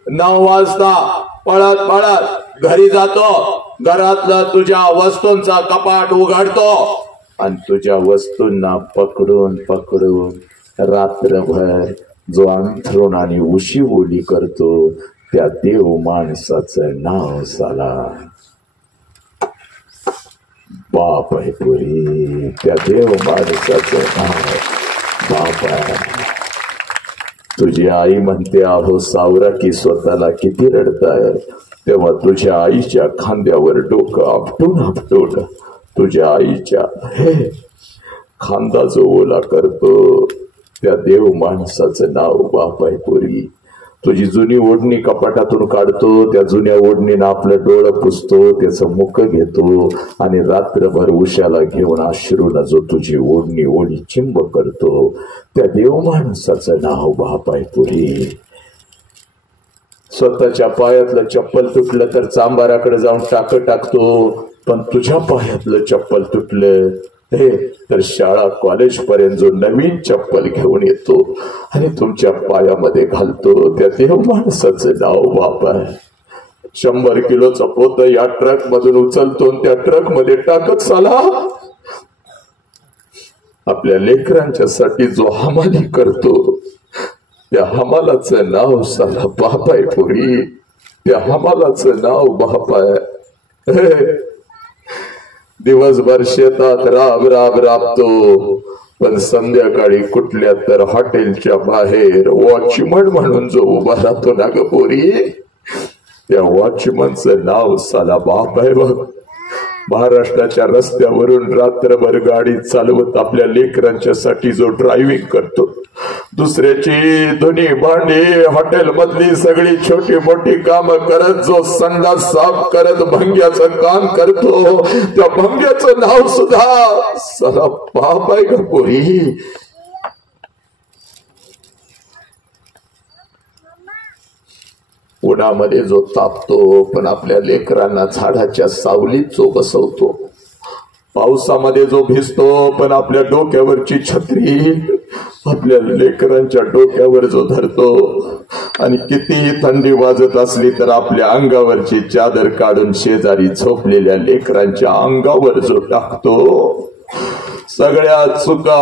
9 वाजता पळत पळत घरी जातो, घरातलं तुझ्या वस्तूंचा कपाट उघडतो, आणि तुझ्या वस्तूंना पकडून पकडून रात्रभर जो अंथरुण आणि उशी ओली करतो त्या देव माणसाचं नाव साला बाप आहे पुरी. त्या देव माणसाचं नाव बाप आहे. तुझी आई म्हणते आहो सावरा की स्वतःला किती रडताय, तेव्हा तुझ्या आईच्या खांद्यावर डोकं आपटून आपटून तुझ्या आईच्या खांदा जो ओला करतो त्या देव माणसाचं नाव बाप आहे पुरी. तुझी जुनी ओढणी कपाटातून काढतो, त्या जुन्या ओढणीनं आपलं डोळं पुसतो, त्याचं मुख घेतो आणि रात्रभर उशाला घेऊन अश्रूनं जो तुझी ओढणी ओली चिंब करतो त्या देव माणसाचं नाव बाप आहे पुरी. स्वतःच्या पायातलं चप्पल तुटलं तर चांबाराकडे जाऊन टाकतो, पण तुझ्या पायातलं चप्पल तुटलं तर शाळा कॉलेज पर्यंत जो नवीन चप्पल घेऊन येतो आणि तुमच्या पायामध्ये घालतो त्या देव माणसाचं नाव बाप आहे. 100 किलोचं पोत या ट्रक मधून उचलतो, त्या ट्रक मध्ये टाकत चाला. आपल्या लेकरांच्या साठी जो हमाली करतो त्या हमालाचं नाव साला बाप आहे पुरी. त्या हमालाचं नाव बाप आहे. दिवसभर शेतात राबतो, पण संध्याकाळी कुठल्या तर हॉटेलच्या बाहेर वॉचमन म्हणून जो उभा राहतो ना ग पोरी, त्या वॉचमनचं नाव साला बाप आहे बघ. महाराष्ट्राच्या रस्त्यावरून रात्रभर गाडी चालवत आपल्या लेकरांच्या साठी जो ड्रायव्हिंग करतो, दुसऱ्याची धुनी भांडी हॉटेल मधली सगळी छोटी मोठी कामं करत जो संडास साफ करत भंग्याचं काम करतो, त्या भंग्याचं नाव सुद्धा साला बाप आहे का पोरी. उन्हामध्ये जो तापतो पण आपल्या लेकरांना झाडाच्या सावलीत जो बसवतो, पावसामध्ये जो भिजतो पण आपल्या डोक्यावरची छत्री आपल्या लेकरांच्या डोक्यावर जो धरतो, आणि कितीही थंडी वाजत असली तर आपल्या अंगावरची चादर काढून शेजारी झोपलेल्या लेकरांच्या अंगावर जो टाकतो, सगळ्या चुका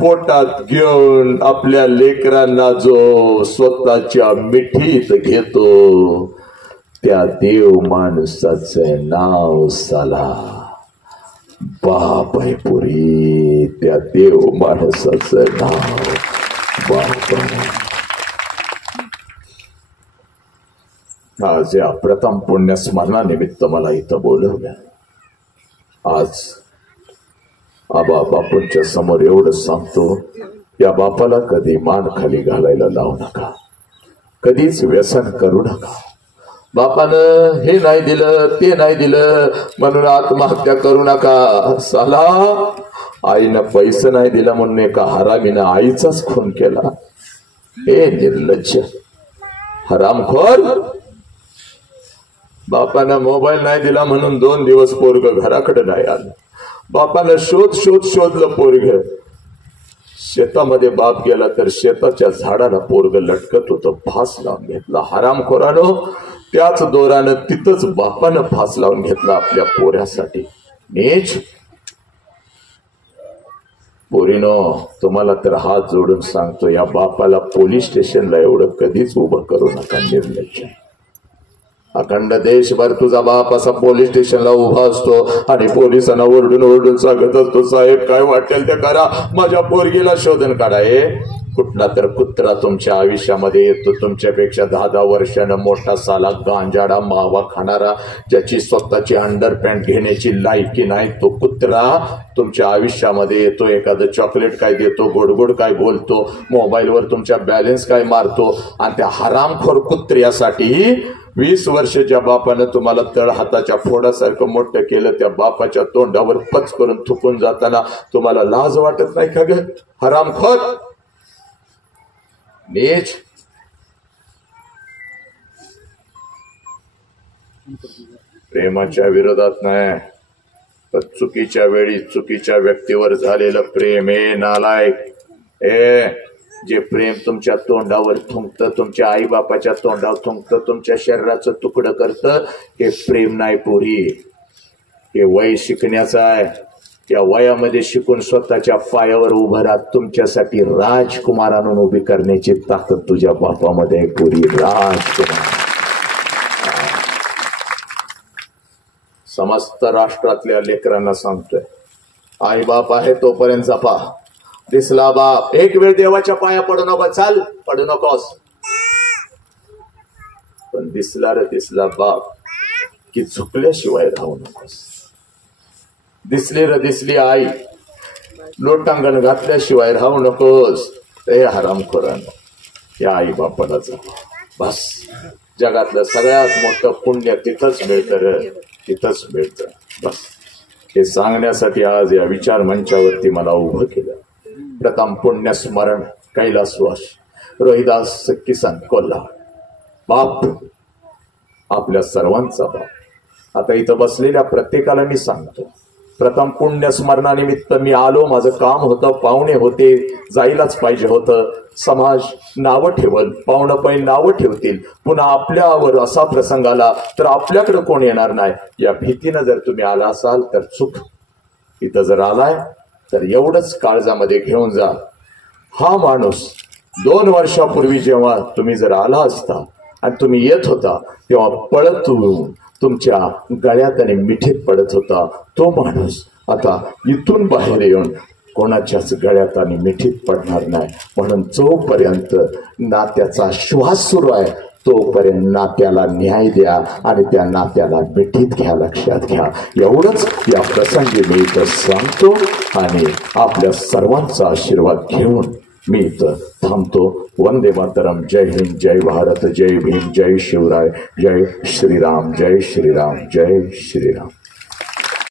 पोटात घेऊन आपल्या लेकरांना जो स्वतःच्या मिठीत घेतो त्या देव माणसाचं नाव साला बाप आहे पुरी. त्या देव माणसाचं नाव बाप आहे. आज या प्रथम पुण्यस्मरणानिमित्त मला इथं बोलवलं. आज आबा बापूंच्या समोर एवढं सांगतो, या बापाला कधी मान खाली घालायला लावू नका, कधीच व्यसन करू नका. बापानं हे नाही दिलं ते नाही दिलं म्हणून आत्महत्या करू नका. साला आईनं पैसे नाही दिला म्हणून एका हरामीनं आईचाच खून केला. हे निर्लज्ज हरामखोर. बापानं मोबाईल नाही दिला म्हणून 2 दिवस पोरग घराकडे नाही आलं. बापानं शोधलं पोरग. शेतामध्ये बाप गेला तर शेताच्या झाडाला पोरग लटकत होतं, फास लावून घेतला. हरामखोरानो त्याच दोरानं तिथंच बापानं फास लावून घेतला आपल्या पोऱ्यासाठी. नीच पोरीनो, तुम्हाला तर हात जोडून सांगतो, या बापाला पोलीस स्टेशनला एवढं कधीच उभं करू नका. निर्लज्ज. अखंड देशभर तुझा बाप असा पोलीस स्टेशनला उभा असतो आणि पोलिसांना ओरडून सांगत असतो, साहेब काय वाटेल ते करा, माझ्या पोरगीला शोधून काढा. कुठला तर कुत्रा तुमच्या आयुष्यामध्ये येतो, तुमच्यापेक्षा 10-10 वर्षानं मोठा, साला गांजाडा मावा खाणारा, ज्याची स्वतःची अंडरपॅन्ट घेण्याची लायकी नाही, तो कुत्रा तुमच्या आयुष्यामध्ये येतो. एखादं चॉकलेट काय देतो, गोडगोड काय बोलतो, मोबाईलवर तुमच्या बॅलन्स काय मारतो. आणि त्या हरामखोर कुत्र्यासाठी 20 वर्षाच्या बापानं तुम्हाला तळ हाताच्या फोडासारखं मोठं केलं. त्या बापाच्या तोंडावर पच करून थुकून जाताना तुम्हाला लाज वाटत नाही का ग हरामखोर. नीच. प्रेमाच्या विरोधात नाही, पण चुकीच्या वेळी चुकीच्या व्यक्तीवर झालेलं प्रेम हे नालायक. जे प्रेम तुमच्या तोंडावर थुंकतं, तुमच्या आई बापाच्या तोंडावर थुंकतं, तुमच्या शरीराचं तुकडं करतं, हे प्रेम नाही पोरी. हे वय शिकण्याचं आहे, या वयामध्ये शिकून स्वतःच्या पायावर उभं राहत तुमच्यासाठी राजकुमार आणून उभी करण्याची ताकद तुझ्या बापामध्ये आहे पुरी राजकुमार. समस्त राष्ट्रातल्या लेकरांना सांगतोय, आई बाप आहे तोपर्यंत जपा. दिसला बाप, एक वेळ देवाच्या पाया पडू नको, चाल पडू नकोस, पण दिसला बाप की झुकल्याशिवाय राहू नकोस. दिसली आई, लोटांगण घातल्याशिवाय राहू नकोस. हे हरामखोरांनो, या आई बापाला जा. बस जगातलं सगळ्यात मोठं पुण्य तिथंच मिळतं रे, तिथंच मिळतं. बस हे सांगण्यासाठी आज या विचार मंचावरती मला उभं केलं. प्रथम पुण्य स्मरण कैलासवास रोहिदास किसन कोल्हा. बाप आपल्या सर्वांचा बाप. आता इथं बसलेल्या प्रत्येकाला मी सांगतो, प्रथम पुण्य स्मरणानिमित्त मी आलो. माझं काम होतं, पाहुणे होते, जायलाच पाहिजे होतं. समाज नावं ठेवल, पाहुणं पै नावं ठेवतील, पुन्हा आपल्यावर असा प्रसंग आला तर आपल्याकडे कोण येणार नाही, या भीतीनं जर तुम्ही आला असाल तर चूक. इथं जर आलाय तर एवढंच काळजामध्ये घेऊन जा, हा माणूस 2 वर्षापूर्वी जेव्हा तुम्ही जर आला असता आणि तुम्ही येत होता तेव्हा पळत तुमच्या गळ्यात आणि मिठीत पडत होता, तो माणूस आता इथून बाहेर येऊन कोणाच्याच गळ्यात आणि मिठीत पडणार नाही. म्हणून जोपर्यंत नात्याचा श्वास सुरू आहे तोपर्यंत नात्याला न्याय द्या आणि त्या नात्याला मिठीत घ्या, लक्षात घ्या. एवढंच या प्रसंगी मी इथं सांगतो आणि आपल्या सर्वांचा आशीर्वाद घेऊन मी इथं थांबतो. वंदे मातरम. जय हिंद, जय भारत, जय भीम, जय शिवराय, जय श्रीराम, जय श्रीराम, जय श्रीराम.